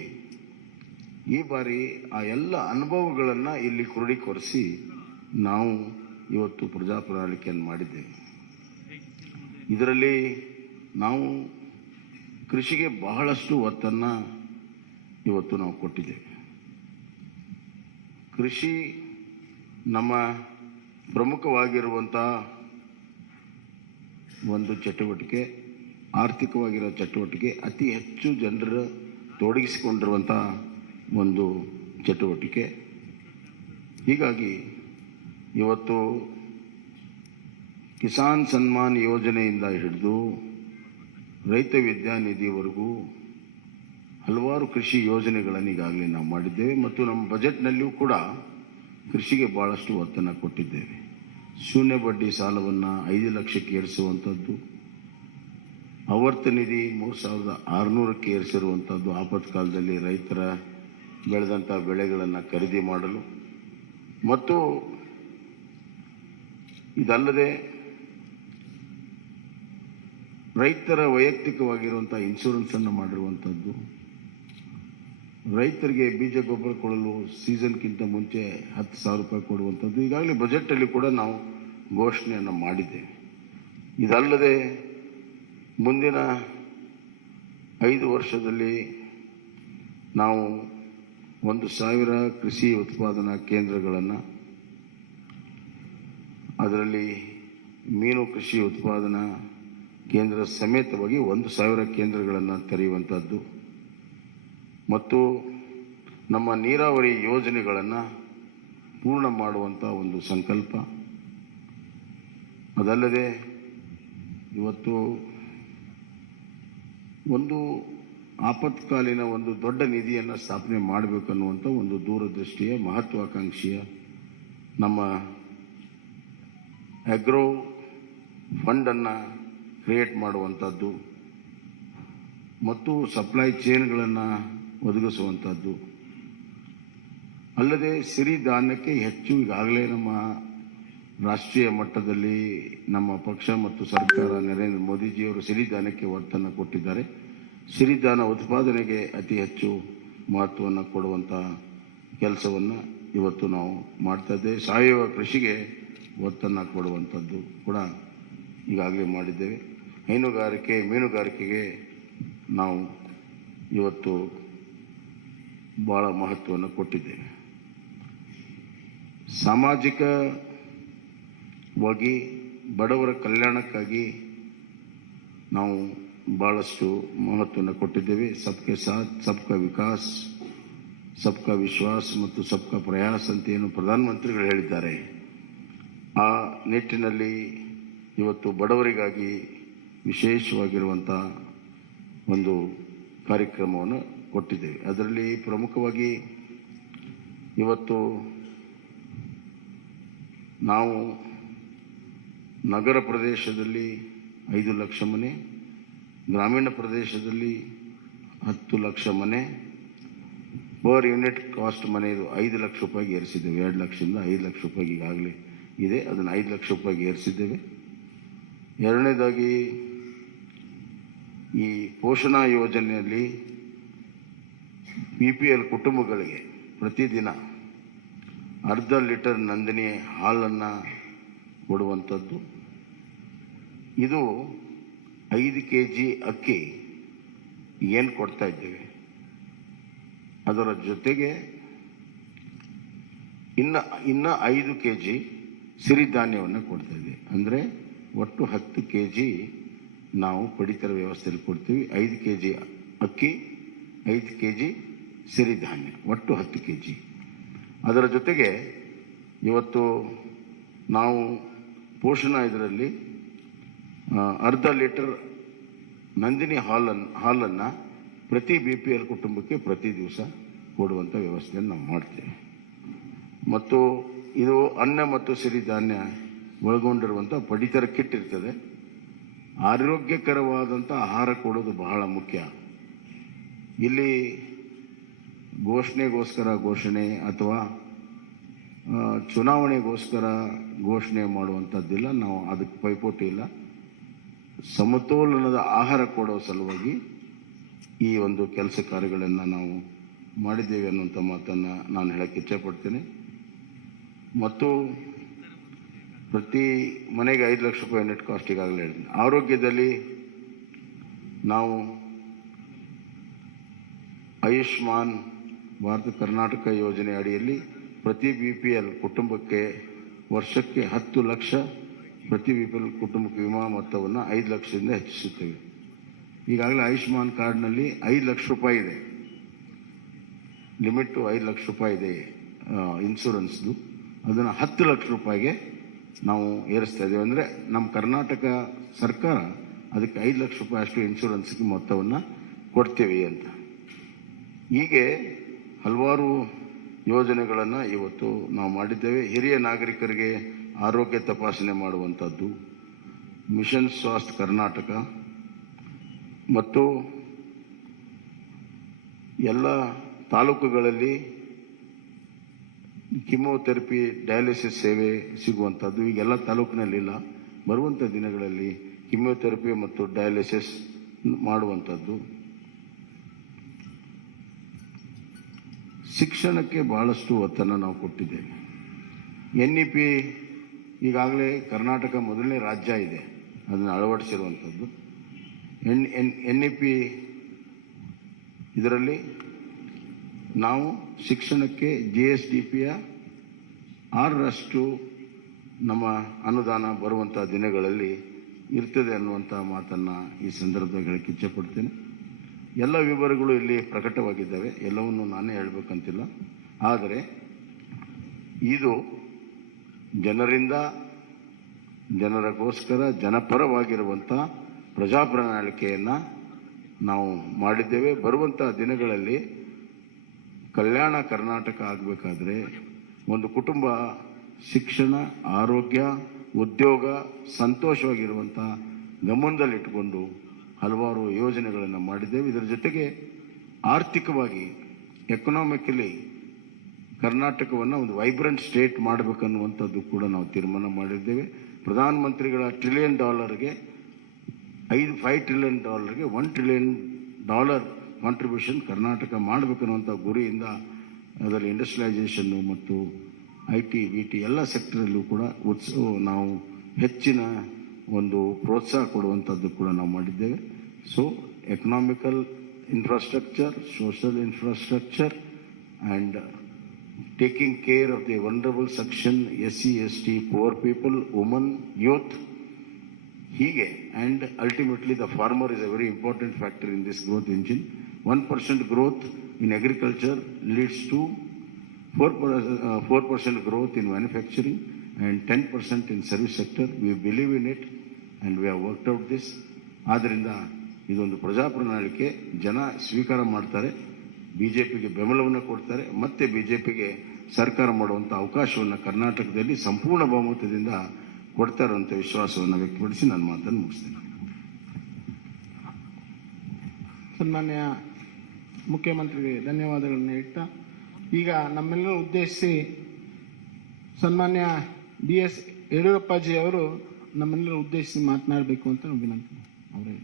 ಈ ಬಾರಿ ಆ ಎಲ್ಲ ಅನುಭವಗಳನ್ನು ಇಲ್ಲಿ ಕ್ರೋಢೀಕರಿಸಿ ನಾವು ಇವತ್ತು ಪ್ರಜಾ ಪ್ರಣಾಳಿಕೆಯನ್ನು ಮಾಡಿದ್ದೇವೆ. ಇದರಲ್ಲಿ ನಾವು ಕೃಷಿಗೆ ಬಹಳಷ್ಟು ಒತ್ತನ್ನು ಇವತ್ತು ನಾವು ಕೊಟ್ಟಿದ್ದೇವೆ. ಕೃಷಿ ನಮ್ಮ ಪ್ರಮುಖವಾಗಿರುವಂಥ ಒಂದು ಚಟುವಟಿಕೆ, ಆರ್ಥಿಕವಾಗಿರೋ ಚಟುವಟಿಕೆ, ಅತಿ ಹೆಚ್ಚು ಜನರ ತೊಡಗಿಸಿಕೊಂಡಿರುವಂಥ ಒಂದು ಚಟುವಟಿಕೆ. ಹೀಗಾಗಿ ಇವತ್ತು ಕಿಸಾನ್ ಸನ್ಮಾನ್ ಯೋಜನೆಯಿಂದ ಹಿಡಿದು ರೈತ ವಿದ್ಯಾನಿಧಿವರೆಗೂ ಹಲವಾರು ಕೃಷಿ ಯೋಜನೆಗಳನ್ನು ಈಗಾಗಲೇ ನಾವು ಮಾಡಿದ್ದೇವೆ ಮತ್ತು ನಮ್ಮ ಬಜೆಟ್ನಲ್ಲಿಯೂ ಕೂಡ ಕೃಷಿಗೆ ಭಾಳಷ್ಟು ಒತ್ತನ್ನು ಕೊಟ್ಟಿದ್ದೇವೆ. ಶೂನ್ಯ ಬಡ್ಡಿ ಸಾಲವನ್ನು 5 ಲಕ್ಷಕ್ಕೆ ಏರಿಸುವಂಥದ್ದು, ಆವರ್ತ ನಿಧಿ 3600ಕ್ಕೆ ಏರಿಸಿರುವಂಥದ್ದು, ಆಪತ್ಕಾಲದಲ್ಲಿ ರೈತರ ಬೆಳೆದಂಥ ಬೆಳೆಗಳನ್ನು ಖರೀದಿ ಮಾಡಲು, ಮತ್ತು ಇದಲ್ಲದೆ ರೈತರ ವೈಯಕ್ತಿಕವಾಗಿರುವಂಥ ಇನ್ಶೂರೆನ್ಸನ್ನು ಮಾಡಿರುವಂಥದ್ದು, ರೈತರಿಗೆ ಬೀಜ ಗೊಬ್ಬರ ಕೊಡಲು ಸೀಸನ್ಗಿಂತ ಮುಂಚೆ 10,000 ರೂಪಾಯಿ ಕೊಡುವಂಥದ್ದು ಈಗಾಗಲೇ ಬಜೆಟಲ್ಲಿ ಕೂಡ ನಾವು ಘೋಷಣೆಯನ್ನು ಮಾಡಿದ್ದೇವೆ. ಇದಲ್ಲದೆ ಮುಂದಿನ 5 ವರ್ಷದಲ್ಲಿ ನಾವು 1,000 ಕೃಷಿ ಉತ್ಪಾದನಾ ಕೇಂದ್ರಗಳನ್ನು, ಅದರಲ್ಲಿ ಮೀನು ಕೃಷಿ ಉತ್ಪಾದನಾ ಕೇಂದ್ರ ಸಮೇತವಾಗಿ 1,000 ಕೇಂದ್ರಗಳನ್ನು ತೆರೆಯುವಂಥದ್ದು ಮತ್ತು ನಮ್ಮ ನೀರಾವರಿ ಯೋಜನೆಗಳನ್ನು ಪೂರ್ಣ ಮಾಡುವಂಥ ಒಂದು ಸಂಕಲ್ಪ. ಅದಲ್ಲದೆ ಇವತ್ತು ಒಂದು ಆಪತ್ಕಾಲೀನ ಒಂದು ದೊಡ್ಡ ನಿಧಿಯನ್ನು ಸ್ಥಾಪನೆ ಮಾಡಬೇಕನ್ನುವಂಥ ಒಂದು ದೂರದೃಷ್ಟಿಯ ಮಹತ್ವಾಕಾಂಕ್ಷೆಯ ನಮ್ಮ ಅಗ್ರೋ ಫಂಡನ್ನು ಕ್ರಿಯೇಟ್ ಮಾಡುವಂಥದ್ದು ಮತ್ತು ಸಪ್ಲೈ ಚೈನ್ಗಳನ್ನು ಒದಗಿಸುವಂಥದ್ದು. ಅಲ್ಲದೆ ಸಿರಿಧಾನ್ಯಕ್ಕೆ ಹೆಚ್ಚು ಈಗಾಗಲೇ ನಮ್ಮ ರಾಷ್ಟ್ರೀಯ ಮಟ್ಟದಲ್ಲಿ ನಮ್ಮ ಪಕ್ಷ ಮತ್ತು ಸರ್ಕಾರ ನರೇಂದ್ರ ಮೋದಿಜಿಯವರು ಸಿರಿಧಾನ್ಯಕ್ಕೆ ಒತ್ತನ್ನು ಕೊಟ್ಟಿದ್ದಾರೆ. ಸಿರಿಧಾನ್ಯ ಉತ್ಪಾದನೆಗೆ ಅತಿ ಹೆಚ್ಚು ಮಹತ್ವವನ್ನು ಕೊಡುವಂಥ ಕೆಲಸವನ್ನು ಇವತ್ತು ನಾವು ಮಾಡ್ತಾ ಇದ್ದೇವೆ. ಸಾವಯವ ಕೃಷಿಗೆ ಒತ್ತನ್ನು ಕೊಡುವಂಥದ್ದು ಕೂಡ ಈಗಾಗಲೇ ಮಾಡಿದ್ದೇವೆ. ಹೈನುಗಾರಿಕೆ, ಮೀನುಗಾರಿಕೆಗೆ ನಾವು ಇವತ್ತು ಭಾಳ ಮಹತ್ವವನ್ನು ಕೊಟ್ಟಿದ್ದೇವೆ. ಸಾಮಾಜಿಕವಾಗಿ ಬಡವರ ಕಲ್ಯಾಣಕ್ಕಾಗಿ ನಾವು ಭಾಳಷ್ಟು ಮಹತ್ವವನ್ನು ಕೊಟ್ಟಿದ್ದೇವೆ. ಸಬ್ಕೆ ಸಾಥ್ ಸಬ್ಕಾ ವಿಕಾಸ್, ಸಬ್ಕಾ ವಿಶ್ವಾಸ್ ಮತ್ತು ಸಬ್ಕಾ ಪ್ರಯಾಸ್ ಅಂತ ಏನು ಪ್ರಧಾನಮಂತ್ರಿಗಳು ಹೇಳಿದ್ದಾರೆ, ಆ ನಿಟ್ಟಿನಲ್ಲಿ ಇವತ್ತು ಬಡವರಿಗಾಗಿ ವಿಶೇಷವಾಗಿರುವಂಥ ಒಂದು ಕಾರ್ಯಕ್ರಮವನ್ನು ಕೊಟ್ಟಿದ್ದೇವೆ. ಅದರಲ್ಲಿ ಪ್ರಮುಖವಾಗಿ ಇವತ್ತು ನಾವು ನಗರ ಪ್ರದೇಶದಲ್ಲಿ 5 ಲಕ್ಷ ಮನೆ, ಗ್ರಾಮೀಣ ಪ್ರದೇಶದಲ್ಲಿ 10 ಲಕ್ಷ ಮನೆ, ಪರ್ ಯೂನಿಟ್ ಕಾಸ್ಟ್ ಮನೆಯದು 5 ಲಕ್ಷ ರೂಪಾಯಿಗೆ ಏರಿಸಿದ್ದೇವೆ. 2 ಲಕ್ಷದಿಂದ 5 ಲಕ್ಷ ರೂಪಾಯಿಗೆ ಈಗಾಗಲೇ ಇದೆ, ಅದನ್ನು 5 ಲಕ್ಷ ರೂಪಾಯಿಗೆ ಏರಿಸಿದ್ದೇವೆ. ಎರಡನೇದಾಗಿ ಈ ಪೋಷಣಾ ಯೋಜನೆಯಲ್ಲಿ BPL ಕುಟುಂಬಗಳಿಗೆ ಪ್ರತಿದಿನ ಅರ್ಧ ಲೀಟರ್ ನಂದಿನಿ ಹಾಲನ್ನು ಕೊಡುವಂಥದ್ದು. ಇದು 5 kg ಅಕ್ಕಿ ಏನು ಕೊಡ್ತಾ ಇದ್ದೇವೆ, ಅದರ ಜೊತೆಗೆ ಇನ್ನು 5 kg ಸಿರಿಧಾನ್ಯವನ್ನು ಕೊಡ್ತಾ ಇದ್ದೀವಿ. ಅಂದರೆ ಒಟ್ಟು 10 kg ನಾವು ಪಡಿತರ ವ್ಯವಸ್ಥೆಯಲ್ಲಿ ಕೊಡ್ತೀವಿ. 5 kg ಅಕ್ಕಿ, 5 kg ಸಿರಿಧಾನ್ಯ, ಒಟ್ಟು 10 kg. ಅದರ ಜೊತೆಗೆ ಇವತ್ತು ನಾವು ಪೋಷಣ ಇದರಲ್ಲಿ ಅರ್ಧ ಲೀಟರ್ ನಂದಿನಿ ಹಾಲನ್ನು ಪ್ರತಿ BPL ಕುಟುಂಬಕ್ಕೆ ಪ್ರತಿ ದಿವಸ ಕೊಡುವಂಥ ವ್ಯವಸ್ಥೆಯನ್ನು ನಾವು ಮಾಡ್ತೇವೆ. ಮತ್ತು ಇದು ಅನ್ನ ಮತ್ತು ಸಿರಿಧಾನ್ಯ ಒಳಗೊಂಡಿರುವಂಥ ಪಡಿತರ ಕಿಟ್ ಇರ್ತದೆ. ಆರೋಗ್ಯಕರವಾದಂಥ ಆಹಾರ ಕೊಡೋದು ಬಹಳ ಮುಖ್ಯ. ಇಲ್ಲಿ ಘೋಷಣೆಗೋಸ್ಕರ ಘೋಷಣೆ ಅಥವಾ ಚುನಾವಣೆಗೋಸ್ಕರ ಘೋಷಣೆ ಮಾಡುವಂಥದ್ದಿಲ್ಲ. ನಾವು ಅದಕ್ಕೆ ಪೈಪೋಟಿ ಇಲ್ಲ. ಸಮತೋಲನದ ಆಹಾರ ಕೊಡೋ ಸಲುವಾಗಿ ಈ ಒಂದು ಕೆಲಸ ಕಾರ್ಯಗಳನ್ನು ನಾವು ಮಾಡಿದ್ದೇವೆ ಅನ್ನುವಂಥ ಮಾತನ್ನು ನಾನು ಹೇಳಕ್ಕೆ ಇಚ್ಛೆಪಡ್ತೇನೆ. ಮತ್ತು ಪ್ರತಿ ಮನೆಗೆ 5 ಲಕ್ಷ ರೂಪಾಯಿ ನೆಟ್ ಕಾಸ್ಟ್ ಈಗಾಗಲೇ ಹೇಳಿದ್ದೀನಿ. ಆರೋಗ್ಯದಲ್ಲಿ ನಾವು ಆಯುಷ್ಮಾನ್ ಭಾರತ ಕರ್ನಾಟಕ ಯೋಜನೆ ಅಡಿಯಲ್ಲಿ ಪ್ರತಿ BPL ಕುಟುಂಬಕ್ಕೆ ವರ್ಷಕ್ಕೆ 10 ಲಕ್ಷ ಪ್ರತಿ BPL ಕುಟುಂಬಕ್ಕೆ ವಿಮಾ ಮೊತ್ತವನ್ನು 5 ಲಕ್ಷದಿಂದ ಹೆಚ್ಚಿಸುತ್ತೇವೆ. ಈಗಾಗಲೇ ಆಯುಷ್ಮಾನ್ ಕಾರ್ಡ್ನಲ್ಲಿ 5 ಲಕ್ಷ ರೂಪಾಯಿ ಇದೆ, ಲಿಮಿಟು 5 ಲಕ್ಷ ರೂಪಾಯಿ ಇದೆ ಇನ್ಶೂರೆನ್ಸ್ದು. ಅದನ್ನು 10 ಲಕ್ಷ ರೂಪಾಯಿಗೆ ನಾವು ಏರಿಸ್ತಾ ಇದ್ದೇವೆ. ಅಂದರೆ ನಮ್ಮ ಕರ್ನಾಟಕ ಸರ್ಕಾರ ಅದಕ್ಕೆ 5 ಲಕ್ಷ ರೂಪಾಯಿ ಅಷ್ಟು ಇನ್ಶೂರೆನ್ಸ್ಗೆ ಮೊತ್ತವನ್ನು ಕೊಡ್ತೇವೆ ಅಂತ. ಹೀಗೆ ಹಲವಾರು ಯೋಜನೆಗಳನ್ನು ಇವತ್ತು ನಾವು ಮಾಡಿದ್ದೇವೆ. ಹಿರಿಯ ನಾಗರಿಕರಿಗೆ ಆರೋಗ್ಯ ತಪಾಸಣೆ ಮಾಡುವಂಥದ್ದು, ಮಿಷನ್ ಸ್ವಾಸ್ಥ್ಯ ಕರ್ನಾಟಕ ಮತ್ತು ಎಲ್ಲ ತಾಲೂಕುಗಳಲ್ಲಿ ಕಿಮೋಥೆರಪಿ ಡಯಾಲಿಸಿಸ್ ಸೇವೆ ಸಿಗುವಂಥದ್ದು ಈಗೆಲ್ಲ ತಾಲೂಕಿನಲ್ಲಿಲ್ಲ. ಬರುವಂಥ ದಿನಗಳಲ್ಲಿ ಕಿಮೋಥೆರಪಿ ಮತ್ತು ಡಯಾಲಿಸಿಸ್ ಮಾಡುವಂಥದ್ದು. ಶಿಕ್ಷಣಕ್ಕೆ ಬಹಳಷ್ಟು ಒತ್ತನ್ನು ನಾವು ಕೊಟ್ಟಿದ್ದೇವೆ. NEP ಈಗಾಗಲೇ ಕರ್ನಾಟಕ ಮೊದಲನೇ ರಾಜ್ಯ ಇದೆ ಅದನ್ನು ಅಳವಡಿಸಿರುವಂಥದ್ದು. NEP ಇದರಲ್ಲಿ ನಾವು ಶಿಕ್ಷಣಕ್ಕೆ GSDPಯ 6ರಷ್ಟು ನಮ್ಮ ಅನುದಾನ ಬರುವಂಥ ದಿನಗಳಲ್ಲಿ ಇರ್ತದೆ ಅನ್ನುವಂಥ ಮಾತನ್ನು ಈ ಸಂದರ್ಭದಲ್ಲಿ ಹೇಳಕ್ಕೆ ಇಚ್ಛೆಪಡ್ತೇನೆ. ಎಲ್ಲ ವಿವರಗಳು ಇಲ್ಲಿ ಪ್ರಕಟವಾಗಿದ್ದಾವೆ, ಎಲ್ಲವನ್ನು ನಾನೇ ಹೇಳಬೇಕಂತಿಲ್ಲ. ಆದರೆ ಇದು ಜನರಿಂದ ಜನರಿಗೋಸ್ಕರ ಜನಪರವಾಗಿರುವಂಥ ಪ್ರಜಾಪ್ರಣಾಳಿಕೆಯನ್ನು ನಾವು ಮಾಡಿದ್ದೇವೆ. ಬರುವಂಥ ದಿನಗಳಲ್ಲಿ ಕಲ್ಯಾಣ ಕರ್ನಾಟಕ ಆಗಬೇಕಾದ್ರೆ ಒಂದು ಕುಟುಂಬ ಶಿಕ್ಷಣ, ಆರೋಗ್ಯ, ಉದ್ಯೋಗ, ಸಂತೋಷವಾಗಿರುವಂಥ ಗಮನದಲ್ಲಿಟ್ಟುಕೊಂಡು ಹಲವಾರು ಯೋಜನೆಗಳನ್ನು ಮಾಡಿದ್ದೇವೆ. ಇದರ ಜೊತೆಗೆ ಆರ್ಥಿಕವಾಗಿ ಎಕನಾಮಿಕಲಿ ಕರ್ನಾಟಕವನ್ನು ಒಂದು ವೈಬ್ರೆಂಟ್ ಸ್ಟೇಟ್ ಮಾಡಬೇಕನ್ನುವಂಥದ್ದು ಕೂಡ ನಾವು ತೀರ್ಮಾನ ಮಾಡಿದ್ದೇವೆ. ಪ್ರಧಾನಮಂತ್ರಿಗಳ $1 ಟ್ರಿಲಿಯನ್ಗೆ $5 ಟ್ರಿಲಿಯನ್ $1 ಟ್ರಿಲಿಯನ್ ಕಾಂಟ್ರಿಬ್ಯೂಷನ್ ಕರ್ನಾಟಕ ಮಾಡಬೇಕನ್ನುವಂಥ ಗುರಿಯಿಂದ ಅದರಲ್ಲಿ ಇಂಡಸ್ಟ್ರಿಯಲೈಸೇಷನ್ನು ಮತ್ತು IT, BT ಎಲ್ಲ ಸೆಕ್ಟರಲ್ಲೂ ಕೂಡ ನಾವು ಹೆಚ್ಚಿನ ಒಂದು ಪ್ರೋತ್ಸಾಹ ಕೊಡುವಂಥದ್ದು ಕೂಡ ನಾವು ಮಾಡಿದ್ದೇವೆ. So economical infrastructure, social infrastructure and taking care of the vulnerable section, SC, ST, poor people, woman, youth, ಹೀಗೆ. And ultimately the farmer is a very important factor in this growth engine. 1% growth in agriculture leads to 4% growth in manufacturing and 10% in service sector. We believe in it and we have worked out this. ಆದ್ದರಿಂದ ಇದೊಂದು ಪ್ರಜಾಪ್ರಣಾಳಿಕೆ, ಜನ ಸ್ವೀಕಾರ ಮಾಡ್ತಾರೆ, BJPಗೆ ಬೆಂಬಲವನ್ನು ಕೊಡ್ತಾರೆ, ಮತ್ತೆ BJPಗೆ ಸರ್ಕಾರ ಮಾಡುವಂಥ ಅವಕಾಶವನ್ನು ಕರ್ನಾಟಕದಲ್ಲಿ ಸಂಪೂರ್ಣ ಬಹುಮತದಿಂದ ಕೊಡ್ತಾರೆ ಅಂತ ವಿಶ್ವಾಸವನ್ನು ವ್ಯಕ್ತಪಡಿಸಿ ನನ್ನ ಮಾತನ್ನು ಮುಗಿಸ್ತೇನೆ. ಸನ್ಮಾನ್ಯ ಮುಖ್ಯಮಂತ್ರಿಗೆ ಧನ್ಯವಾದಗಳನ್ನು ಹೇಳ್ತಾ, ಈಗ ನಮ್ಮೆಲ್ಲರೂ ಉದ್ದೇಶಿಸಿ ಸನ್ಮಾನ್ಯ DS ಯಡಿಯೂರಪ್ಪಾಜಿ ಅವರು ನಮ್ಮೆಲ್ಲರೂ ಉದ್ದೇಶಿಸಿ ಮಾತನಾಡಬೇಕು ಅಂತ ವಿನಂತಿ. ಅವರೇ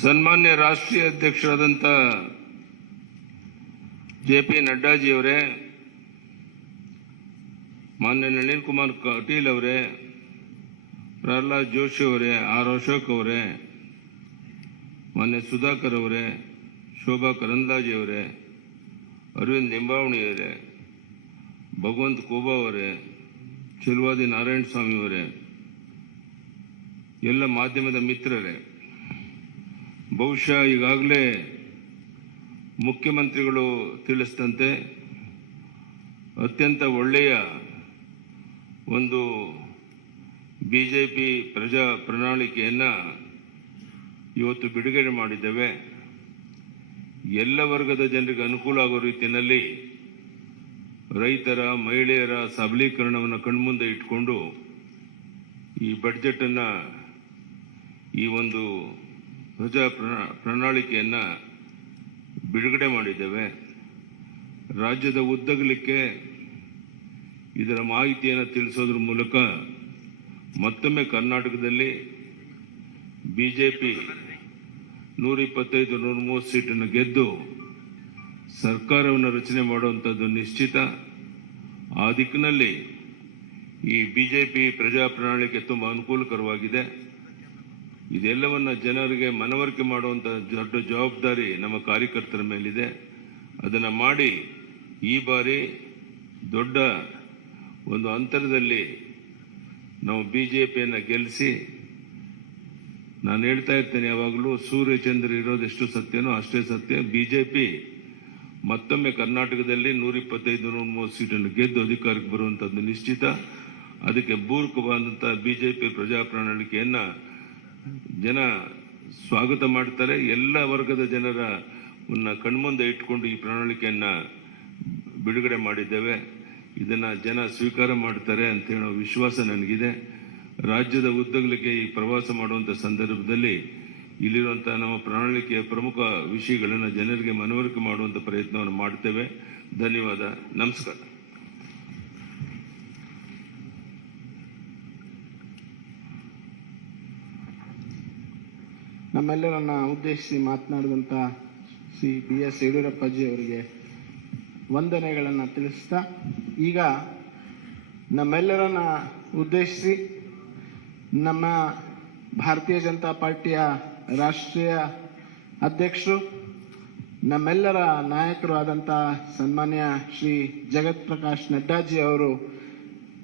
ಸನ್ಮಾನ್ಯ ರಾಷ್ಟ್ರೀಯ ಅಧ್ಯಕ್ಷರಾದಂಥ JP ನಡ್ಡಾಜಿಯವರೇ, ಮಾನ್ಯ ನಳಿನ್ ಕುಮಾರ್ ಕಟೀಲ್ ಅವರೇ, ಪ್ರಹ್ಲಾದ್ ಜೋಶಿ ಅವರೇ, ಆರ್ ಅಶೋಕ್ ಅವರೇ, ಮಾನ್ಯ ಸುಧಾಕರ್ ಅವರೇ, ಶೋಭಾ ಕರಂದ್ಲಾಜೆ ಅವರೇ, ಅರವಿಂದ್ ಲಿಂಬಾವಣಿ ಅವರೇ, ಭಗವಂತ ಕೋಬಾ ಅವರೇ, ಚೆಲುವಾದಿ ನಾರಾಯಣ ಸ್ವಾಮಿ ಅವರೇ, ಎಲ್ಲ ಮಾಧ್ಯಮದ ಮಿತ್ರರೇ, ಬಹುಶಃ ಈಗಾಗಲೇ ಮುಖ್ಯಮಂತ್ರಿಗಳು ತಿಳಿಸಿದಂತೆ ಅತ್ಯಂತ ಒಳ್ಳೆಯ ಒಂದು BJP ಪ್ರಜಾ ಪ್ರಣಾಳಿಕೆಯನ್ನು ಇವತ್ತು ಬಿಡುಗಡೆ ಮಾಡಿದ್ದೇವೆ. ಎಲ್ಲ ವರ್ಗದ ಜನರಿಗೆ ಅನುಕೂಲ ಆಗೋ ರೀತಿಯಲ್ಲಿ ರೈತರ, ಮಹಿಳೆಯರ ಸಬಲೀಕರಣವನ್ನು ಕಣ್ಮುಂದೆ ಇಟ್ಕೊಂಡು ಈ ಬಡ್ಜೆಟನ್ನು, ಈ ಒಂದು ಪ್ರಜಾ ಪ್ರಣಾಳಿಕೆಯನ್ನು ಬಿಡುಗಡೆ ಮಾಡಿದ್ದೇವೆ. ರಾಜ್ಯದ ಉದ್ದಗಲಿಕ್ಕೆ ಇದರ ಮಾಹಿತಿಯನ್ನು ತಿಳಿಸೋದ್ರ ಮೂಲಕ ಮತ್ತೊಮ್ಮೆ ಕರ್ನಾಟಕದಲ್ಲಿ BJP 125-130 ಸೀಟನ್ನು ಗೆದ್ದು ಸರ್ಕಾರವನ್ನು ರಚನೆ ಮಾಡುವಂಥದ್ದು ನಿಶ್ಚಿತ. ಆ ದಿಕ್ಕಿನಲ್ಲಿ ಈ BJP ಪ್ರಜಾ ಪ್ರಣಾಳಿಕೆ ತುಂಬ ಅನುಕೂಲಕರವಾಗಿದೆ. ಇದೆಲ್ಲವನ್ನ ಜನರಿಗೆ ಮನವರಿಕೆ ಮಾಡುವಂಥ ದೊಡ್ಡ ಜವಾಬ್ದಾರಿ ನಮ್ಮ ಕಾರ್ಯಕರ್ತರ ಮೇಲಿದೆ. ಅದನ್ನು ಮಾಡಿ ಈ ಬಾರಿ ದೊಡ್ಡ ಒಂದು ಅಂತರದಲ್ಲಿ ನಾವು BJPಯನ್ನು ಗೆಲ್ಲಿಸಿ, ನಾನು ಹೇಳ್ತಾ ಇರ್ತೇನೆ ಯಾವಾಗಲೂ, ಸೂರ್ಯಚಂದ್ರ ಇರೋದೆಷ್ಟು ಸತ್ಯನೋ ಅಷ್ಟೇ ಸತ್ಯ. BJP ಮತ್ತೊಮ್ಮೆ ಕರ್ನಾಟಕದಲ್ಲಿ 125-130 ಸೀಟನ್ನು ಗೆದ್ದು ಅಧಿಕಾರಕ್ಕೆ ಬರುವಂಥದ್ದು ನಿಶ್ಚಿತ. ಅದಕ್ಕೆ ಪೂರಕವಾದಂಥ BJP ಪ್ರಜಾ ಪ್ರಣಾಳಿಕೆಯನ್ನು ಜನ ಸ್ವಾಗತ ಮಾಡ್ತಾರೆ. ಎಲ್ಲ ವರ್ಗದ ಜನರ ಕಣ್ಮುಂದೆ ಇಟ್ಕೊಂಡು ಈ ಪ್ರಣಾಳಿಕೆಯನ್ನು ಬಿಡುಗಡೆ ಮಾಡಿದ್ದೇವೆ. ಇದನ್ನು ಜನ ಸ್ವೀಕಾರ ಮಾಡ್ತಾರೆ ಅಂತ ಹೇಳೋ ವಿಶ್ವಾಸ ನನಗಿದೆ. ರಾಜ್ಯದ ಉದ್ದಗಲಿಕ್ಕೆ ಈ ಪ್ರವಾಸ ಮಾಡುವಂಥ ಸಂದರ್ಭದಲ್ಲಿ ಇಲ್ಲಿರುವಂಥ ನಮ್ಮ ಪ್ರಣಾಳಿಕೆಯ ಪ್ರಮುಖ ವಿಷಯಗಳನ್ನು ಜನರಿಗೆ ಮನವರಿಕೆ ಮಾಡುವಂಥ ಪ್ರಯತ್ನವನ್ನು ಮಾಡ್ತೇವೆ. ಧನ್ಯವಾದ. ನಮಸ್ಕಾರ. ನಮ್ಮೆಲ್ಲರನ್ನ ಉದ್ದೇಶಿಸಿ ಮಾತನಾಡಿದಂಥ ಶ್ರೀ BS ಯಡಿಯೂರಪ್ಪಾಜಿ ಅವರಿಗೆ ವಂದನೆಗಳನ್ನು ತಿಳಿಸ್ತಾ, ಈಗ ನಮ್ಮೆಲ್ಲರನ್ನ ಉದ್ದೇಶಿಸಿ ನಮ್ಮ ಭಾರತೀಯ ಜನತಾ ಪಾರ್ಟಿಯ ರಾಷ್ಟ್ರೀಯ ಅಧ್ಯಕ್ಷರು, ನಮ್ಮೆಲ್ಲರ ನಾಯಕರು ಆದಂಥ ಸನ್ಮಾನ್ಯ ಶ್ರೀ ಜಗತ್ ಪ್ರಕಾಶ್ ನಡ್ಡಾಜಿ ಅವರು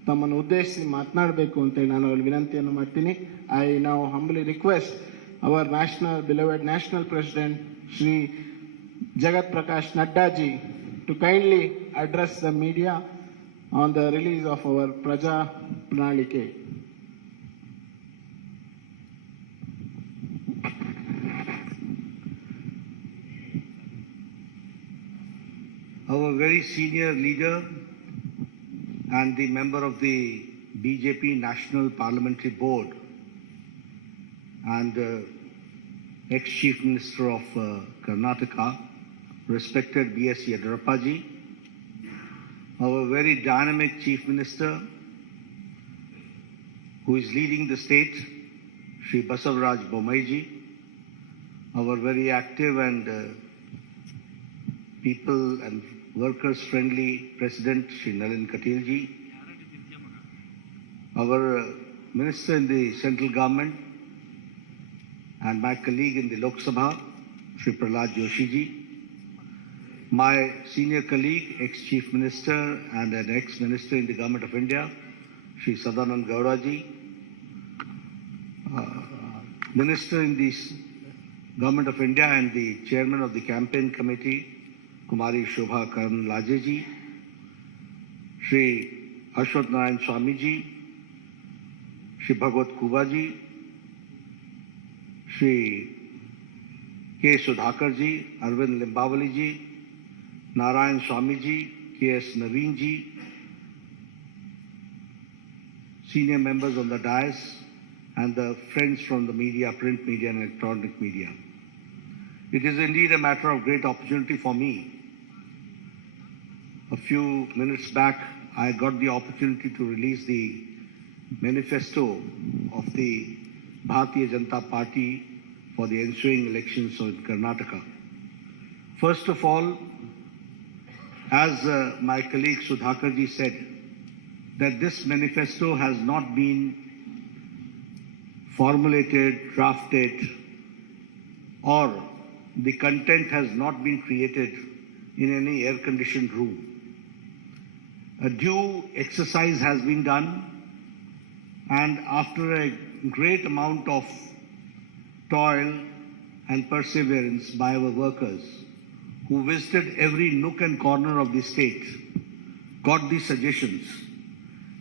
ತಮ್ಮನ್ನು ಉದ್ದೇಶಿಸಿ ಮಾತನಾಡಬೇಕು ಅಂತೇಳಿ ನಾನು ಅವರಿಗೆ ವಿನಂತಿಯನ್ನು ಮಾಡ್ತೀನಿ. I now ಹಂಬಲಿ request our beloved national president Shri Jagat Prakash Nadda ji to kindly address the media on the release of our Praja Pranalike. Our very senior leader and the member of the BJP National Parliamentary Board and ex-Chief Minister of Karnataka, respected BS Yediyurappa, our very dynamic Chief Minister who is leading the state, Shri Basavaraj Bomaiji, our very active and people and workers friendly President Shri Nalin Katilji, our Minister in the central government, and my colleague in the Lok Sabha, Shri Prahlad Joshi ji, my senior colleague, ex-Chief Minister and an ex-Minister in the Government of India, Shri Sadanand Gowda ji, Minister in the Government of India and the Chairman of the Campaign Committee, Kumari Shobha Karanlaje ji, Shri Ashwat Narayan Swami ji, Shri Bhagwat Kuba ji, Shri K. Sudhakar ji, Arvind Limbawali ji, Narayan Swami ji, K.S. Naveen ji, senior members on the dais, and the friends from the media, print media and electronic media. It is indeed a matter of great opportunity for me. A few minutes back, I got the opportunity to release the manifesto of the Bharatiya Janata Party for the ensuing elections in Karnataka. First of all, as my colleague Sudhakarji said, that this manifesto has not been formulated, drafted, or the content has not been created in any air-conditioned room. A due exercise has been done, and after a great amount of toil and perseverance by our workers, who visited every nook and corner of the state, got the suggestions,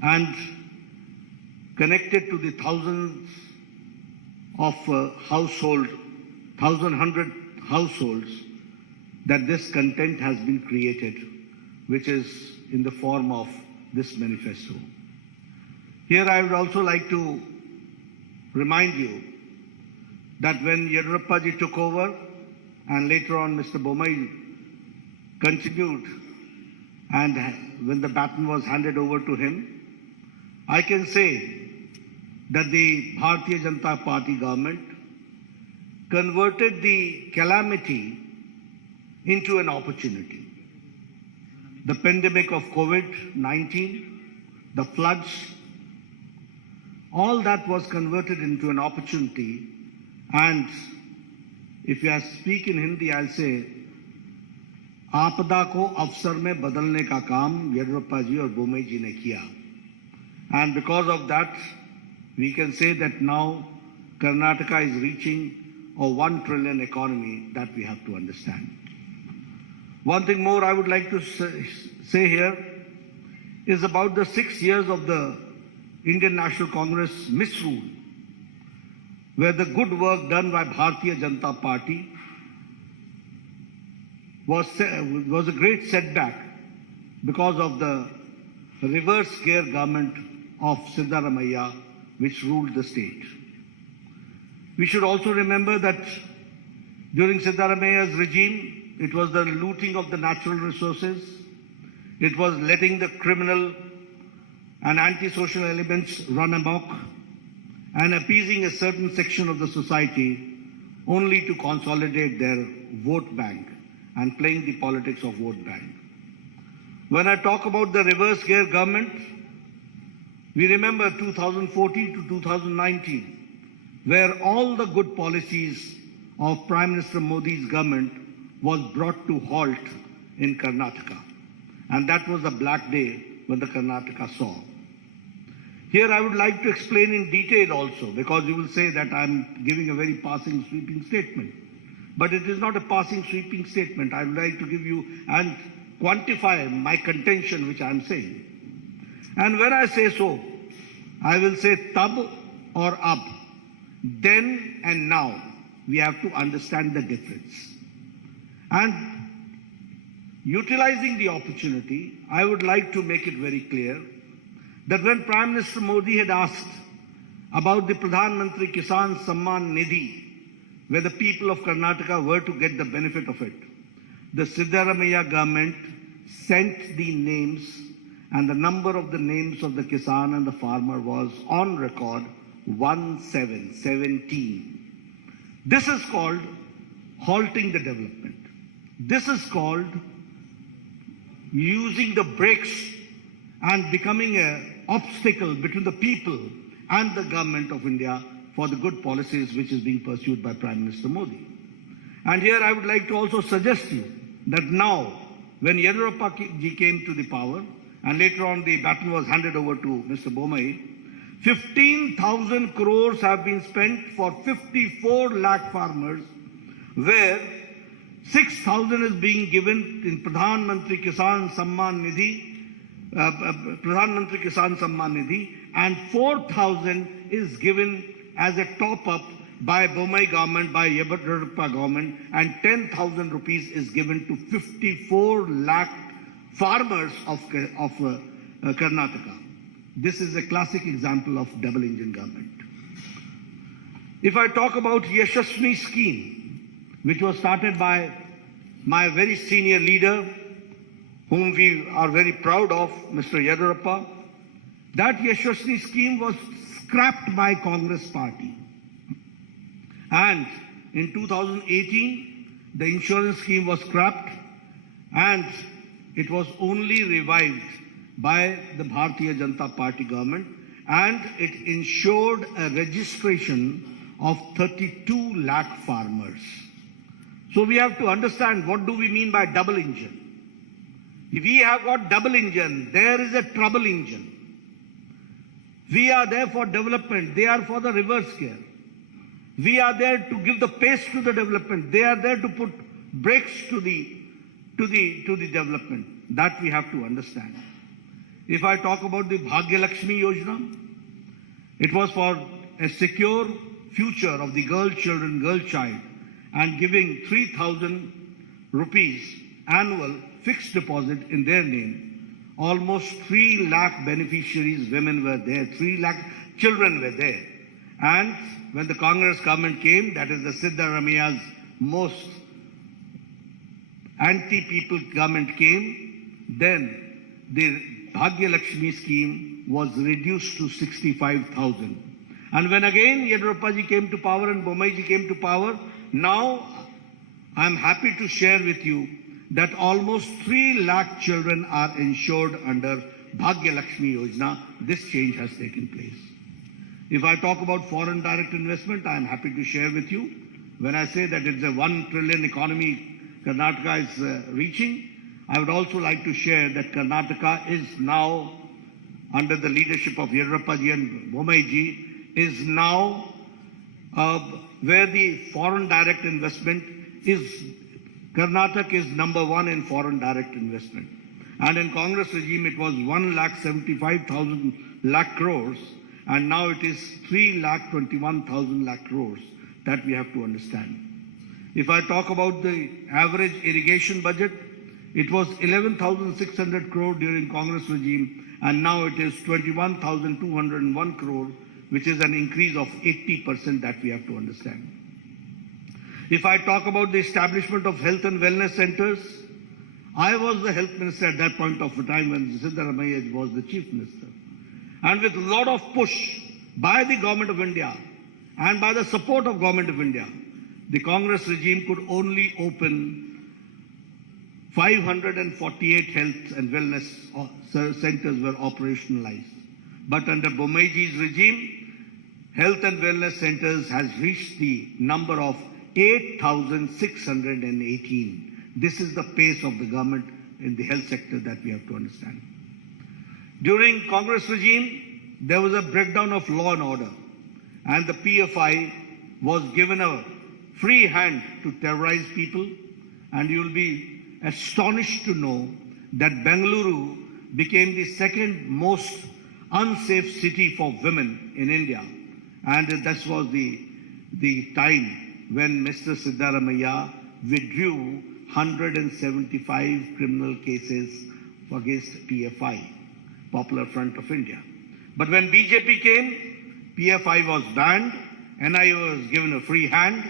and connected to the thousands of households that this content has been created, which is in the form of this manifesto. Here I would also like to remind you that when Yediyurappa ji took over and later on Mr. Bommai continued, and when the baton was handed over to him, I can say that the Bharatiya Janata Party government converted the calamity into an opportunity. The pandemic of COVID-19, the floods, all that was converted into an opportunity. And if I speak in Hindi, I'll say, आपदा को अवसर में बदलने का काम येदियुरप्पा जी और बोम्मई जी ने किया. And because of that, we can say that now Karnataka is reaching a 1 trillion economy that we have to understand. One thing more I would like to say here is about the 6 years of the Indian National Congress misrule, where the good work done by Bharatiya Janata Party was a great setback because of the reverse gear government of Siddaramaiah, which ruled the state. We should also remember that during Siddaramaiah's regime, it was the looting of the natural resources, it was letting the criminal and antisocial elements run amok, and appeasing a certain section of the society only to consolidate their vote bank and playing the politics of vote bank. When I talk about the reverse gear government, we remember 2014 to 2019, where all the good policies of Prime Minister Modi's government was brought to halt in Karnataka. And that was a black day when the Karnataka saw. Here I would like to explain in detail also, because you will say that I'm giving a very passing, sweeping statement. But it is not a passing, sweeping statement. I would like to give you and quantify my contention which I am saying. And when I say so, I will say tab or ab. Then and now, we have to understand the difference. And utilizing the opportunity, I would like to make it very clear that when Prime Minister Modi had asked about the Pradhan Mantri Kisan Samman Nidhi, where the people of Karnataka were to get the benefit of it, the Siddaramaiah government sent the names, and the number of the names of the Kisan and the farmer was on record 1717. This is called halting the development. This is called using the brakes and becoming an obstacle between the people and the government of India for the good policies which is being pursued by Prime Minister Modi. And here I would like to also suggest to you that now, when Yediyurappa ji came to the power, and later on the baton was handed over to Mr. Bommai, 15,000 crores have been spent for 54 lakh farmers, where 6,000 is being given in Pradhan Mantri Kisan Samman Nidhi, and 4,000 is given as a top-up by Bommai government, by Yediyurappa government, and 10,000 rupees is given to 54 lakh farmers of Karnataka. This is a classic example of double engine government. If I talk about Yashasvi scheme, which was started by my very senior leader, whom we are very proud of, Mr. Yediyurappa, that Yashasvi scheme was scrapped by Congress party. And in 2018, the insurance scheme was scrapped and it was only revived by the Bharatiya Janata Party government, and it ensured a registration of 32 lakh farmers. So we have to understand, what do we mean by double engine? If we have got double engine, there is a trouble engine. We are there for development. They are for the reverse gear. We are there to give the pace to the development. They are there to put brakes to the development. That we have to understand. If I talk about the Bhagya Lakshmi Yojana, it was for a secure future of the girl child, and giving 3,000 rupees annual fixed deposit in their name. Almost 3 lakh beneficiaries, women were there, 3 lakh children were there. And when the Congress government came, that is the Siddaramaia's most anti-people government came, then the Bhagya Lakshmi scheme was reduced to 65,000. And when again Yediyurappa ji came to power and Bommai ji came to power, now I am happy to share with you that almost 3 lakh children are insured under Bhagya Lakshmi Yojana. This change has taken place. If I talk about foreign direct investment, I am happy to share with you. When I say that it's a 1 trillion economy Karnataka is reaching, I would also like to share that Karnataka is now, under the leadership of Yediyurappa ji and Bommai ji, is now where the foreign direct investment is, Karnataka is number 1 in foreign direct investment. And in Congress regime, it was 1,75,000 lakh crores, and now it is 3,21,000 lakh crores. That we have to understand. If I talk about the average irrigation budget, it was 11,600 crore during Congress regime, and now it is 21,201 crore, which is an increase of 80%. That we have to understand. If I talk about the establishment of health and wellness centers, I was the health minister at that point of time when Siddaramaiah was the chief minister. And with a lot of push by the government of India and by the support of government of India, the Congress regime could only open 548 health and wellness centers were operationalized. But under Bommai ji's regime, health and wellness centers has reached the number of 8,618. This is the pace of the government in the health sector that we have to understand. During Congress regime, there was a breakdown of law and order, and the PFI was given a free hand to terrorize people, and you will be astonished to know that Bengaluru became the second most unsafe city for women in India, and that was the time when Mr. Siddaramaiah withdrew 175 criminal cases against PFI, Popular Front of India. But when BJP came, PFI was banned, NIA was given a free hand,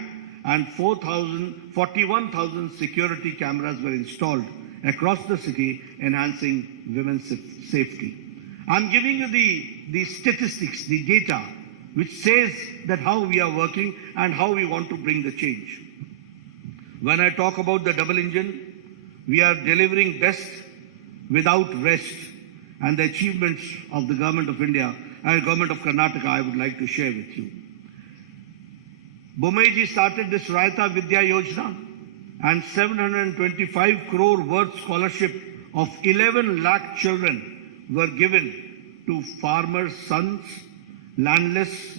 and 41,000 security cameras were installed across the city, enhancing women's safety. I'm giving you the statistics, the data, which says that how we are working and how we want to bring the change. When I talk about the double engine, we are delivering best without rest, and the achievements of the government of India and government of Karnataka I would like to share with you. Bommai ji started this Raita Vidya Yojana, and 725 crore worth scholarship of 11 lakh children were given to farmers' sons, landless,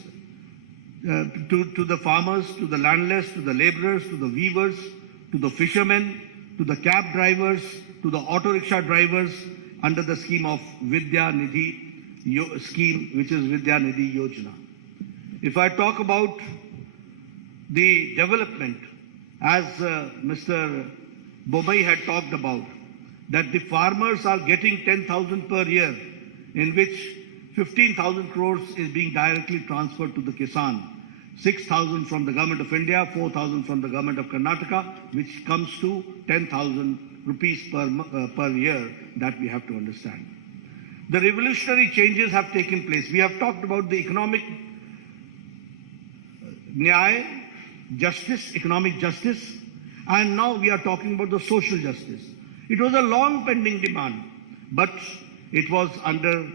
to the farmers, to the landless, to the laborers, to the weavers, to the fishermen, to the cab drivers, to the auto rickshaw drivers, under the scheme of Vidya Nidhi scheme, which is Vidya Nidhi Yojana. If I talk about the development, as Mr. Bommai had talked about, that the farmers are getting 10,000 per year, in which 15,000 crores is being directly transferred to the Kisan, 6,000 from the government of India, 4,000 from the government of Karnataka, which comes to 10,000 rupees per year. That we have to understand. The revolutionary changes have taken place. We have talked about the economic Nyaya, justice, economic justice, and now we are talking about the social justice. It was a long pending demand, but it was under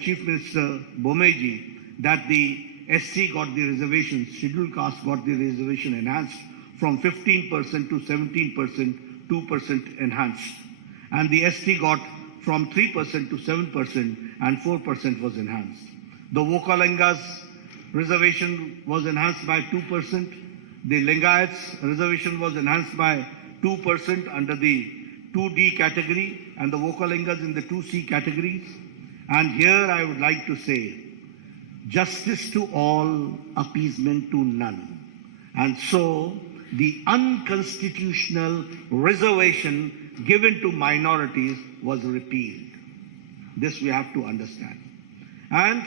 Chief Minister Bomeji that the SC got the reservation, scheduled caste got the reservation enhanced from 15% to 17%, 2% enhanced. And the ST got from 3% to 7% and 4% was enhanced. The Vokalingas reservation was enhanced by 2%. The Lingayats reservation was enhanced by 2% under the 2D category and the Vokalingas in the 2C categories. And here I would like to say, justice to all, appeasement to none. And so the unconstitutional reservation given to minorities was repealed. This we have to understand. And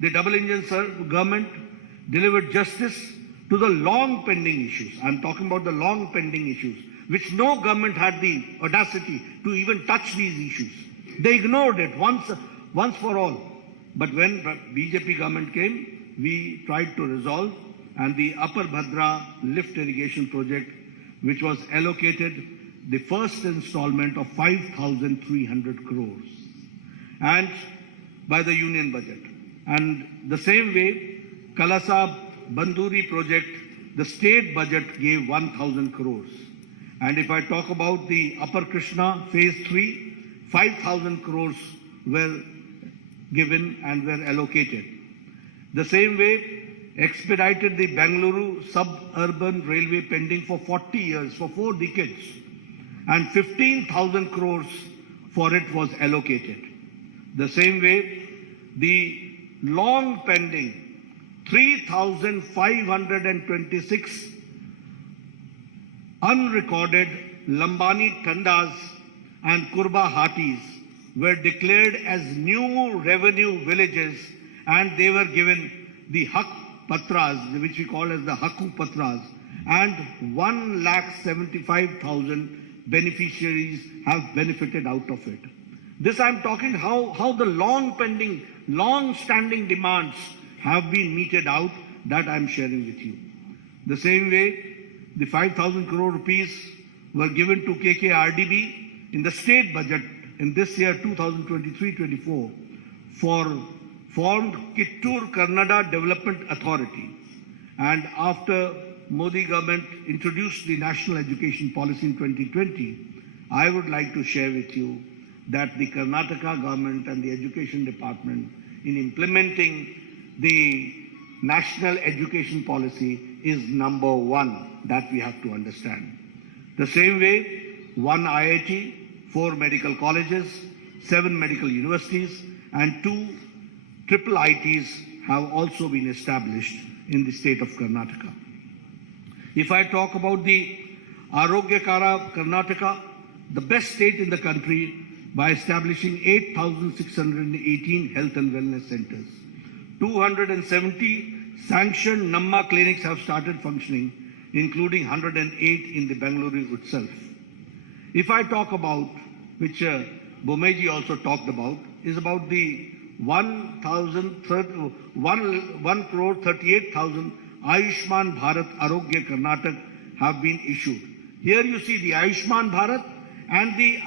the double engine government delivered justice to the long pending issues. I'm talking about the long pending issues, which no government had the audacity to even touch these issues. They ignored it once for all. But when BJP government came, we tried to resolve, and the Upper Bhadra lift irrigation project, which was allocated the first installment of 5,300 crores and by the union budget. And the same way, Kalasa Banduri project, the state budget gave 1,000 crores. And if I talk about the Upper Krishna phase 3, 5,000 crores were given and were allocated. The same way, expedited the Bengaluru suburban railway pending for 40 years, for 4 decades, and 15,000 crores for it was allocated. The same way, the long pending 3,526 unrecorded Lambani Tandas and Kurba Hatis were declared as new revenue villages, and they were given the Hak Patras, which we call as the Haku Patras, and 1,75,000 beneficiaries have benefited out of it. This I'm talking how the long pending, long standing demands have been meted out, that I'm sharing with you. The same way, the 5,000 crore rupees were given to KKRDB in the state budget in this year 2023-24 for formed Kittur Kannada Development Authority. And after Modi government introduced the national education policy in 2020, I would like to share with you that the Karnataka government and the education department in implementing the national education policy is number 1. That we have to understand. The same way, 1 IIT, 4 medical colleges, 7 medical universities, and 2 triple ITs have also been established in the state of Karnataka. If I talk about the Arogyakara Karnataka, the best state in the country by establishing 8,618 health and wellness centers. 270 sanctioned Namma clinics have started functioning, including 108 in the Bengaluru itself. If I talk about, which Bomeji also talked about, is about the 1,38,000 Ayushman Bharat Arogya Karnataka have been issued. Here you see the Ayushman Bharat and the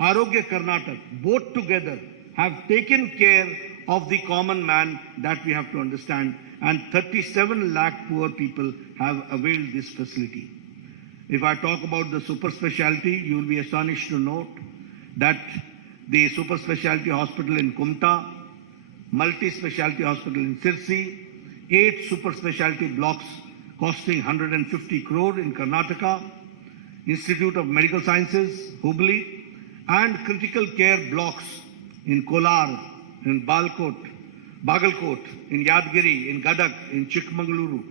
Arogya Karnataka, both together have taken care of the common man, that we have to understand, and 37 lakh poor people have availed this facility. If I talk about the super specialty, you will be astonished to note that the super specialty hospital in Kumta, multi-specialty hospital in Sirsi, 8 super specialty blocks costing 150 crore in Karnataka, Institute of Medical Sciences, Hubli, and critical care blocks in Kolar, in Bagalkot, in Yadgiri, in Gadag, in Chikmagaluru,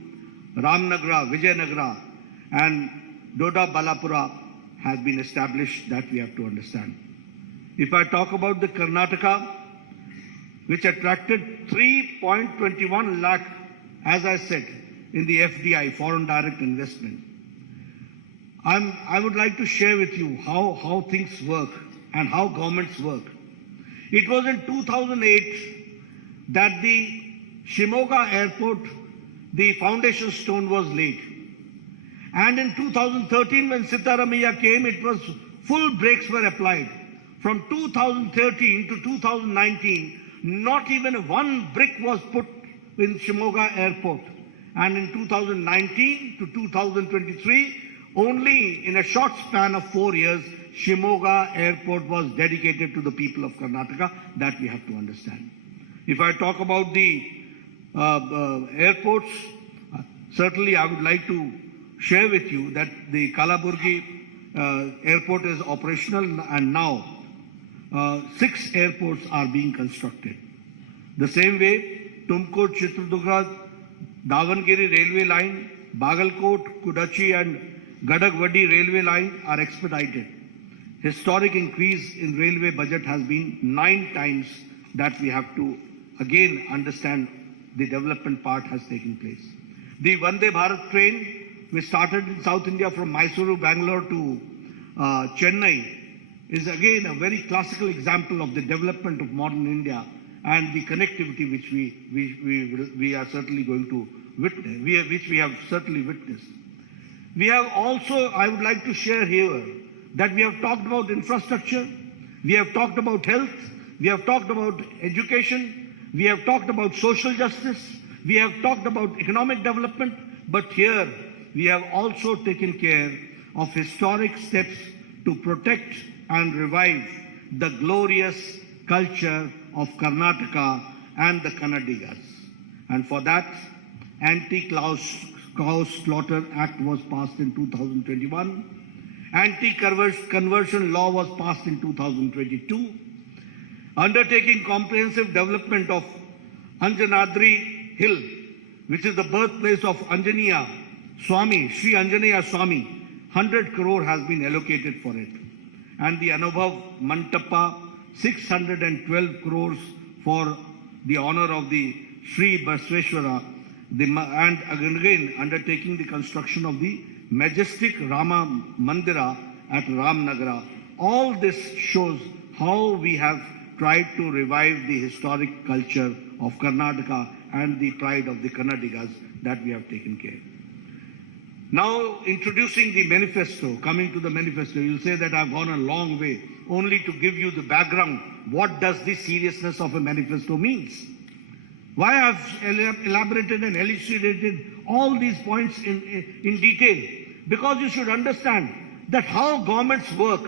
Ramnagara, Vijayanagara, and Doda Balapura has been established, that we have to understand. If I talk about the Karnataka, which attracted 3.21 lakh, as I said, in the FDI, foreign direct investment. I would like to share with you how things work and how governments work. It was in 2008 that the Shimoga airport the foundation stone was laid. And in 2013, when Sitaramaiah came, it was full brakes were applied. From 2013 to 2019, not even one brick was put in Shimoga Airport. And in 2019 to 2023, only in a short span of 4 years, Shimoga Airport was dedicated to the people of Karnataka. That we have to understand. If I talk about the airports, certainly I would like to share with you that the Kalaburgi airport is operational, and now 6 airports are being constructed. The same way, Tumkur, Chitradurga, Davangere railway line, Bagalkot, Kudachi and Gadagwadi railway line are expedited. Historic increase in railway budget has been 9 times. That we have to again understand the development part has taken place. The Vande Bharat train, which started in South India from Mysuru, Bangalore to Chennai, is again a very classical example of the development of modern India and the connectivity which we are certainly going to witness, which we have certainly witnessed. We have also, I would like to share here, that we have talked about infrastructure, we have talked about health, we have talked about education, we have talked about social justice, we have talked about economic development, but here we have also taken care of historic steps to protect and revive the glorious culture of Karnataka and the Kannadigas. And for that, Anti-Cow Slaughter Act was passed in 2021. Anti-conversion law was passed in 2022. Undertaking comprehensive development of Anjanadri Hill, which is the birthplace of Anjaneya Swami, Shri Anjaneya Swami, 100 crore has been allocated for it. And the Anubhav Mantapa, 612 crores for the honor of the Shri Basveshwara, and again undertaking the construction of the majestic Rama Mandira at Ramnagara. All this shows how we have tried to revive the historic culture of Karnataka and the pride of the Kannadigas that we have taken care. Now, introducing the manifesto, coming to the manifesto, you'll say that I've gone a long way only to give you the background. What does the seriousness of a manifesto means? Why I've elaborated and elucidated all these points in detail? Because you should understand that how governments work,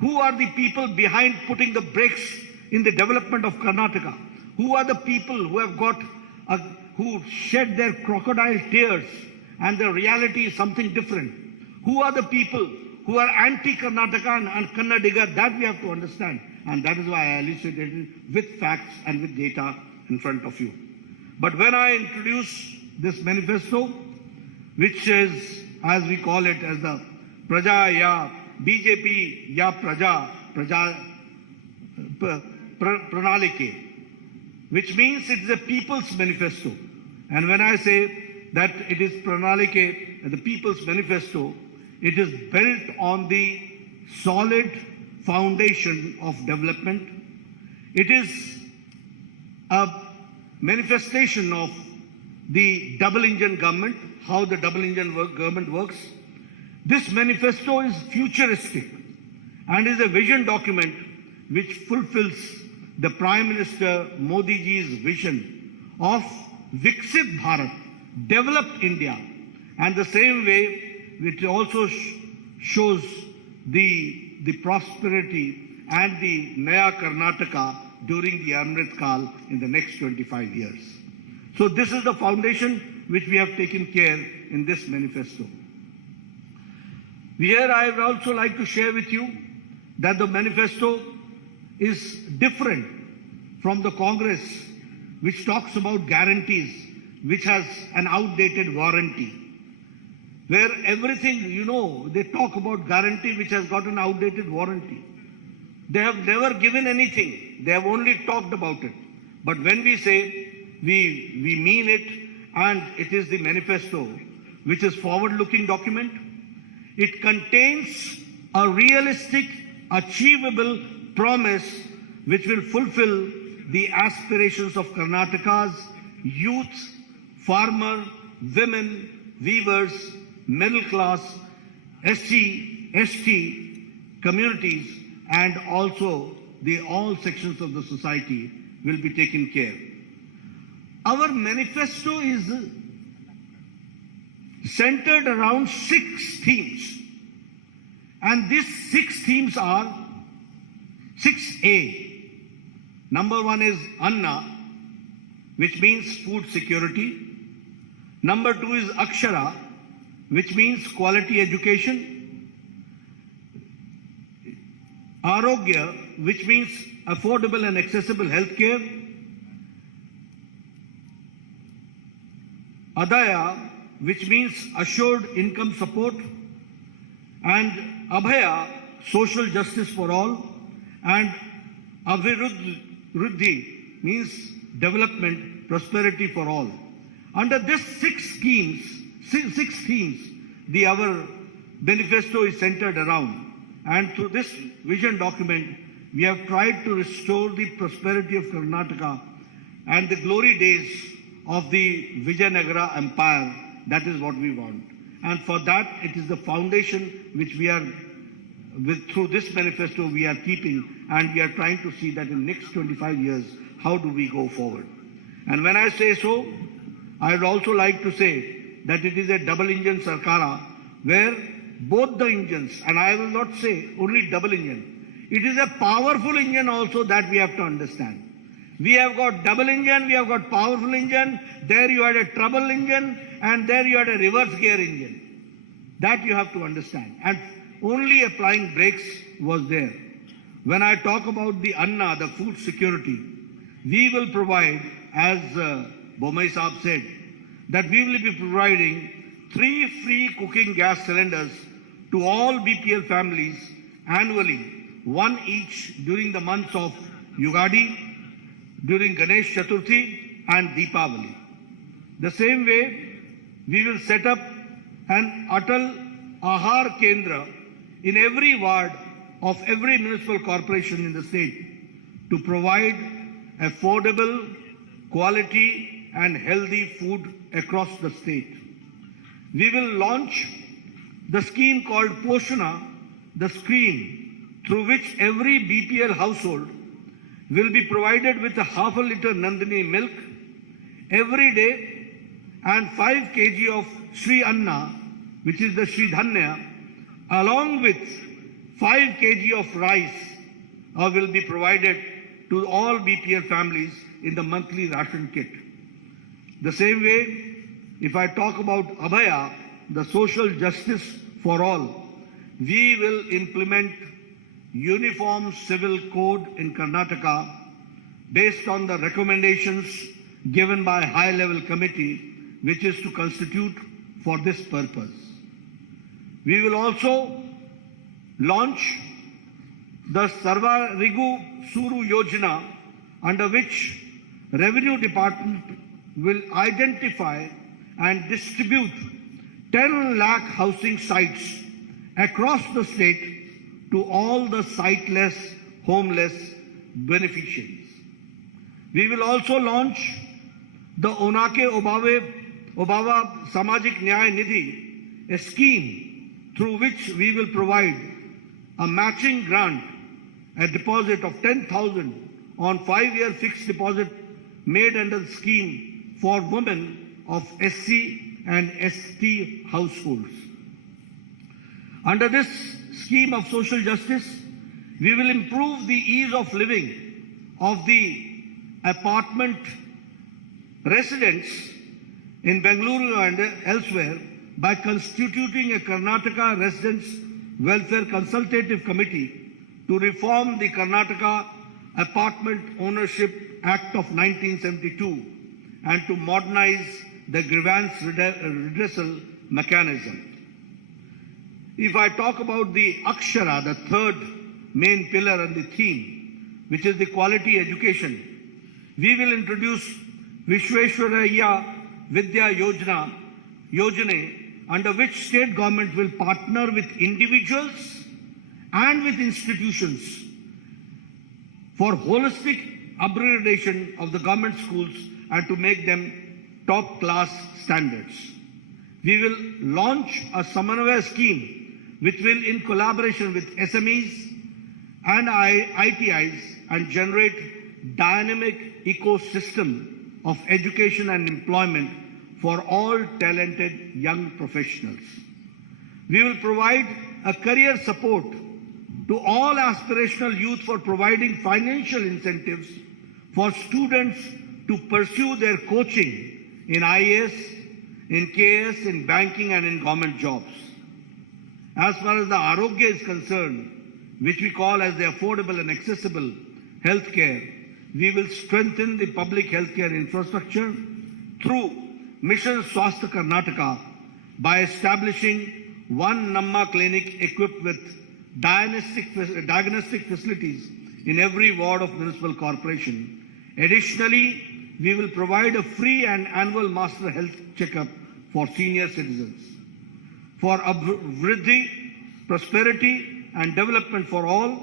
who are the people behind putting the brakes in the development of Karnataka, who are the people who have who shed their crocodile tears, and the reality is something different. Who are the people who are anti-Karnataka and Kannadiga? That we have to understand. And that is why I elucidated with facts and with data in front of you. But when I introduce this manifesto, which is, as we call it, as the Praja Ya BJP Ya Praja Pranalike, which means it is a people's manifesto. And when I say that it is Pranalike, the people's manifesto, it is built on the solid foundation of development. It is a manifestation of the double engine government, how the double engine government works. This manifesto is futuristic and is a vision document which fulfills the Prime Minister Modi ji's vision of Viksit Bharat, developed India, and the same way it also shows the prosperity and the Naya Karnataka during the Amrit Kal in the next 25 years. So this is the foundation which we have taken care in this manifesto. Here I would also like to share with you that the manifesto is different from the Congress, which talks about guarantees, which has an outdated warranty. Where everything, they talk about guarantee which has got an outdated warranty. They have never given anything. They have only talked about it. But when we say we mean it, and it is the manifesto, which is forward-looking document, it contains a realistic, achievable promise which will fulfill the aspirations of Karnataka's youth farmer, women, weavers, middle class, SC, ST communities, and also the all sections of the society will be taken care. Our manifesto is centered around 6 themes. And these 6 themes are 6A. Number 1 is Anna, which means food security. Number 2 is Akshara, which means quality education. Arogya, which means affordable and accessible health care. Adaya, which means assured income support. And Abhaya, social justice for all. And Aviruddhi means development, prosperity for all. Under these 6 themes, our manifesto is centered around. And through this vision document, we have tried to restore the prosperity of Karnataka and the glory days of the Vijayanagara Empire. That is what we want. And for that, it is the foundation which we are, through this manifesto, we are keeping, and we are trying to see that in next 25 years, how do we go forward. And when I say so, I would also like to say that it is a double-engine Sarkara, where both the engines, and I will not say only double engine, it is a powerful engine also that we have to understand. We have got double engine, we have got powerful engine, there you had a trouble engine, and there you had a reverse gear engine. That you have to understand. And only applying brakes was there. When I talk about the Anna, the food security, we will provide, as Bomai Saab said, that we will be providing 3 free cooking gas cylinders to all BPL families annually, 1 each during the months of Yugadi, during Ganesh Chaturthi and Deepavali. The same way, we will set up an Atal Ahar Kendra in every ward of every municipal corporation in the state to provide affordable, quality and healthy food across the state. We will launch the scheme called Poshana, the scheme through which every BPL household will be provided with a ½ liter Nandini milk every day and 5 kg of Shri Anna, which is the Shri Dhanya, along with 5 kg of rice will be provided to all BPL families in the monthly ration kit. The same way, if I talk about Abhaya, the social justice for all, we will implement uniform civil code in Karnataka based on the recommendations given by high-level committee, which is to constitute for this purpose. We will also launch the Sarva Rigu Suru Yojana, under which Revenue Department will identify and distribute 10 lakh housing sites across the state to all the siteless, homeless beneficiaries. We will also launch the Onake Obava Samajik Nyaya Nidhi, a scheme through which we will provide a matching grant, a deposit of 10,000 on 5-year fixed deposit made under the scheme for women of SC and ST households. Under this scheme of social justice, we will improve the ease of living of the apartment residents in Bengaluru and elsewhere by constituting a Karnataka Residents Welfare Consultative Committee to reform the Karnataka Apartment Ownership Act of 1972 and to modernize the grievance redressal mechanism. If I talk about the Akshara, the third main pillar and the theme, which is the quality education, we will introduce Vishweshwaraya Vidya Yojana, under which state government will partner with individuals and with institutions for holistic upgradation of the government schools and to make them top-class standards. We will launch a Samanvaya scheme which will, in collaboration with SMEs and ITIs, and generate dynamic ecosystem of education and employment for all talented young professionals. We will provide a career support to all aspirational youth for providing financial incentives for students to pursue their coaching in IAS, in KS, in banking and in government jobs. As far as the Arogya is concerned, which we call as the affordable and accessible healthcare, we will strengthen the public healthcare infrastructure through Mission Swasthya Karnataka by establishing one Namma clinic equipped with diagnostic facilities in every ward of municipal corporation. Additionally, we will provide a free and annual master health checkup for senior citizens. For Vriddhi, prosperity and development for all,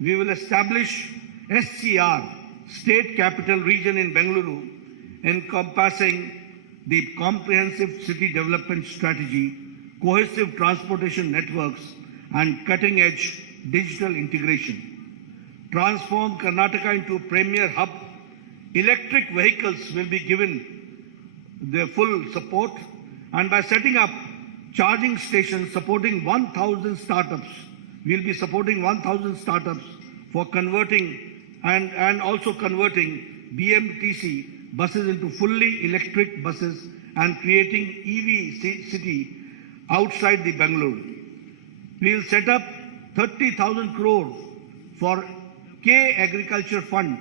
we will establish SCR, State Capital Region in Bengaluru, encompassing the comprehensive city development strategy, cohesive transportation networks, and cutting-edge digital integration. Transform Karnataka into a premier hub. Electric vehicles will be given their full support, and by setting up charging stations supporting 1,000 startups, we will be supporting 1,000 startups for converting and also converting BMTC buses into fully electric buses and creating EV city outside the Bangalore. We will set up 30,000 crore for K Agriculture Fund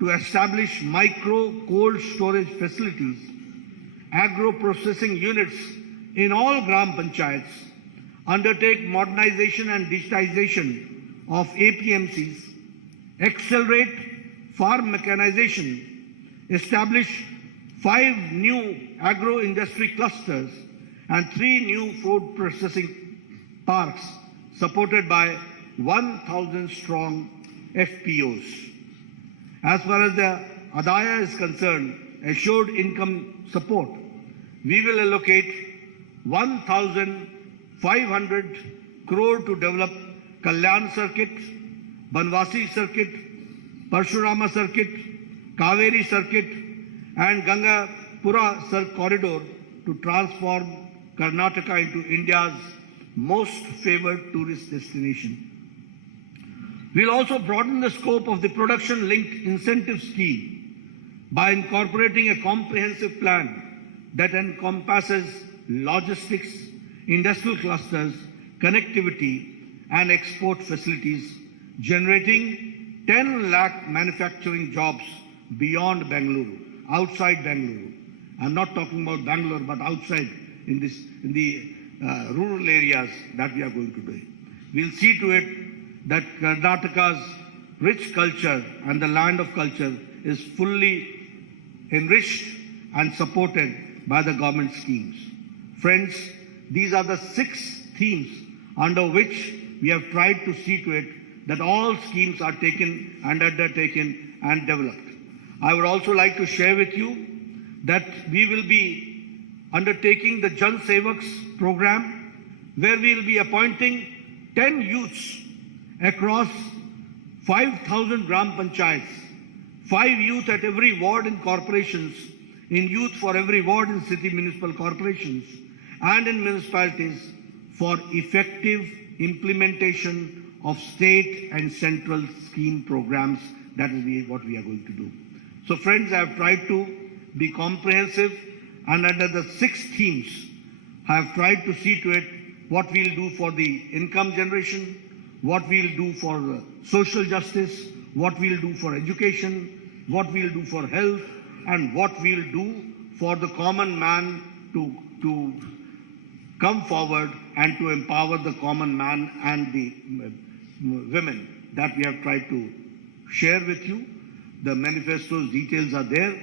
to establish micro cold storage facilities, agro processing units in all Gram Panchayats, undertake modernization and digitization of APMCs, accelerate farm mechanization, establish 5 new agro-industry clusters and 3 new food processing parks supported by 1,000 strong FPOs. As far as the Adaya is concerned, assured income support, we will allocate 1,500 crore to develop Kalyan Circuit, Banwasi Circuit, Parshurama Circuit, Kaveri Circuit, and Gangapura Corridor to transform Karnataka into India's most favored tourist destination. We'll also broaden the scope of the production-linked incentive scheme by incorporating a comprehensive plan that encompasses logistics, industrial clusters, connectivity, and export facilities, generating 10 lakh manufacturing jobs beyond Bengaluru, outside Bengaluru. I'm not talking about Bangalore, but outside in the rural areas that we are going to do. We'll see to it that Karnataka's rich culture and the land of culture is fully enriched and supported by the government schemes. Friends, these are the 6 themes under which we have tried to see to it that all schemes are taken and undertaken and developed. I would also like to share with you that we will be undertaking the Jan Sevaks program, where we will be appointing 10 youths across 5,000 Gram Panchayats, 5 youth at every ward in corporations, in youth for every ward in city municipal corporations, and in municipalities for effective implementation of state and central scheme programs. That is what we are going to do. So friends, I have tried to be comprehensive, and under the 6 themes, I have tried to see to it what we'll do for the income generation, what we'll do for social justice, what we'll do for education, what we'll do for health, and what we'll do for the common man to come forward and to empower the common man and the women that we have tried to share with you. The manifesto's details are there.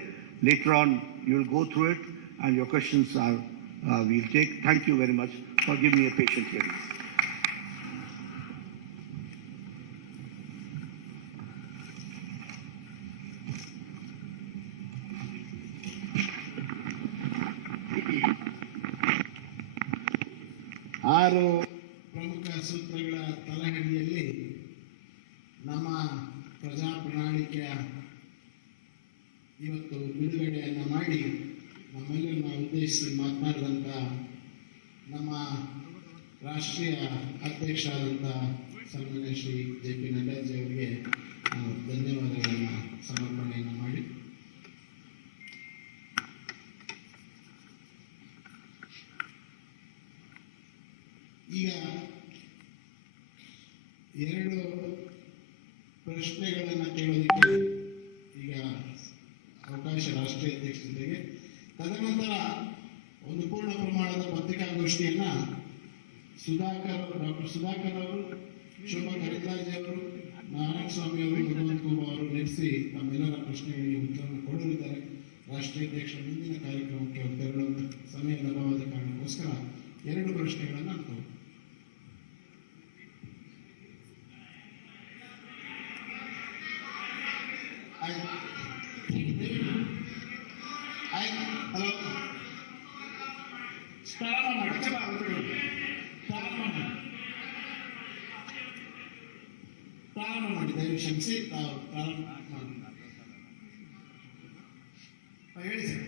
Later on, you will go through it, and your questions we'll take. Thank you very much for giving me a patient hearing. 6 ಪ್ರಮುಖ ಸೂತ್ರಗಳ ತಲೆಹದಿಯಲ್ಲಿ ನಮ್ಮ ಪ್ರಜಾ ಪ್ರಣಾಳಿಕೆಯ ಇವತ್ತು ಬಿಡುಗಡೆಯನ್ನು ಮಾಡಿ ನಮ್ಮೆಲ್ಲರನ್ನ ಉದ್ದೇಶಿಸಿ ಮಾತನಾಡಿದಂಥ ನಮ್ಮ ರಾಷ್ಟ್ರೀಯ ಅಧ್ಯಕ್ಷರಾದಂಥ ಸನ್ಮಾನ್ಯ ಶ್ರೀ JP ನಡ್ಡಾಜಿ ಅವರಿಗೆ ನಾನು ಧನ್ಯವಾದಗಳನ್ನು ಸಮರ್ಪಣೆಯನ್ನು ಮಾಡಿ ಈಗ 2 ಪ್ರಶ್ನೆಗಳನ್ನು ಕೇಳೋದಕ್ಕೆ ಈಗ ಅವಕಾಶ ರಾಷ್ಟ್ರೀಯ ಅಧ್ಯಕ್ಷ ಜೊತೆಗೆ, ತದನಂತರ ಒಂದು ಪೂರ್ಣ ಪ್ರಮಾಣದ ಪತ್ರಿಕಾಗೋಷ್ಠಿಯನ್ನ ಡಾಕ್ಟರ್ ಸುಧಾಕರ್ ಅವರು, ಶೋಭಾ ಕರಂದ್ಲಾಜೆ ಅವರು, ನಾರಾಯಣ ಸ್ವಾಮಿ ಅವರು, ಭಗವಂತ ಕುಮಾರ್ ಅವರು ನಡೆಸಿ ತಮ್ಮೆಲ್ಲರ ಪ್ರಶ್ನೆಗಳಿಗೆ ಉತ್ತರವನ್ನು ಕೊಡಲಿದ್ದಾರೆ. ರಾಷ್ಟ್ರೀಯ ಅಧ್ಯಕ್ಷ ಮುಂದಿನ ಕಾರ್ಯಕ್ರಮಕ್ಕೆ ತೆರಳುವ ಸಮಯದ ಅಭಾವದ ಕಾರಣಕ್ಕೋಸ್ಕರ 2 ಪ್ರಶ್ನೆಗಳನ್ನು ನಾನು ಹಲೋ ಪ್ರಾರಂಭ ಮಾಡಿ ದಯವಿಟ್ಟು ಕ್ಷಮಿಸಿ ಪ್ರಾರಂಭ ಮಾಡಿ ಹೇಳಿ ಸರ್.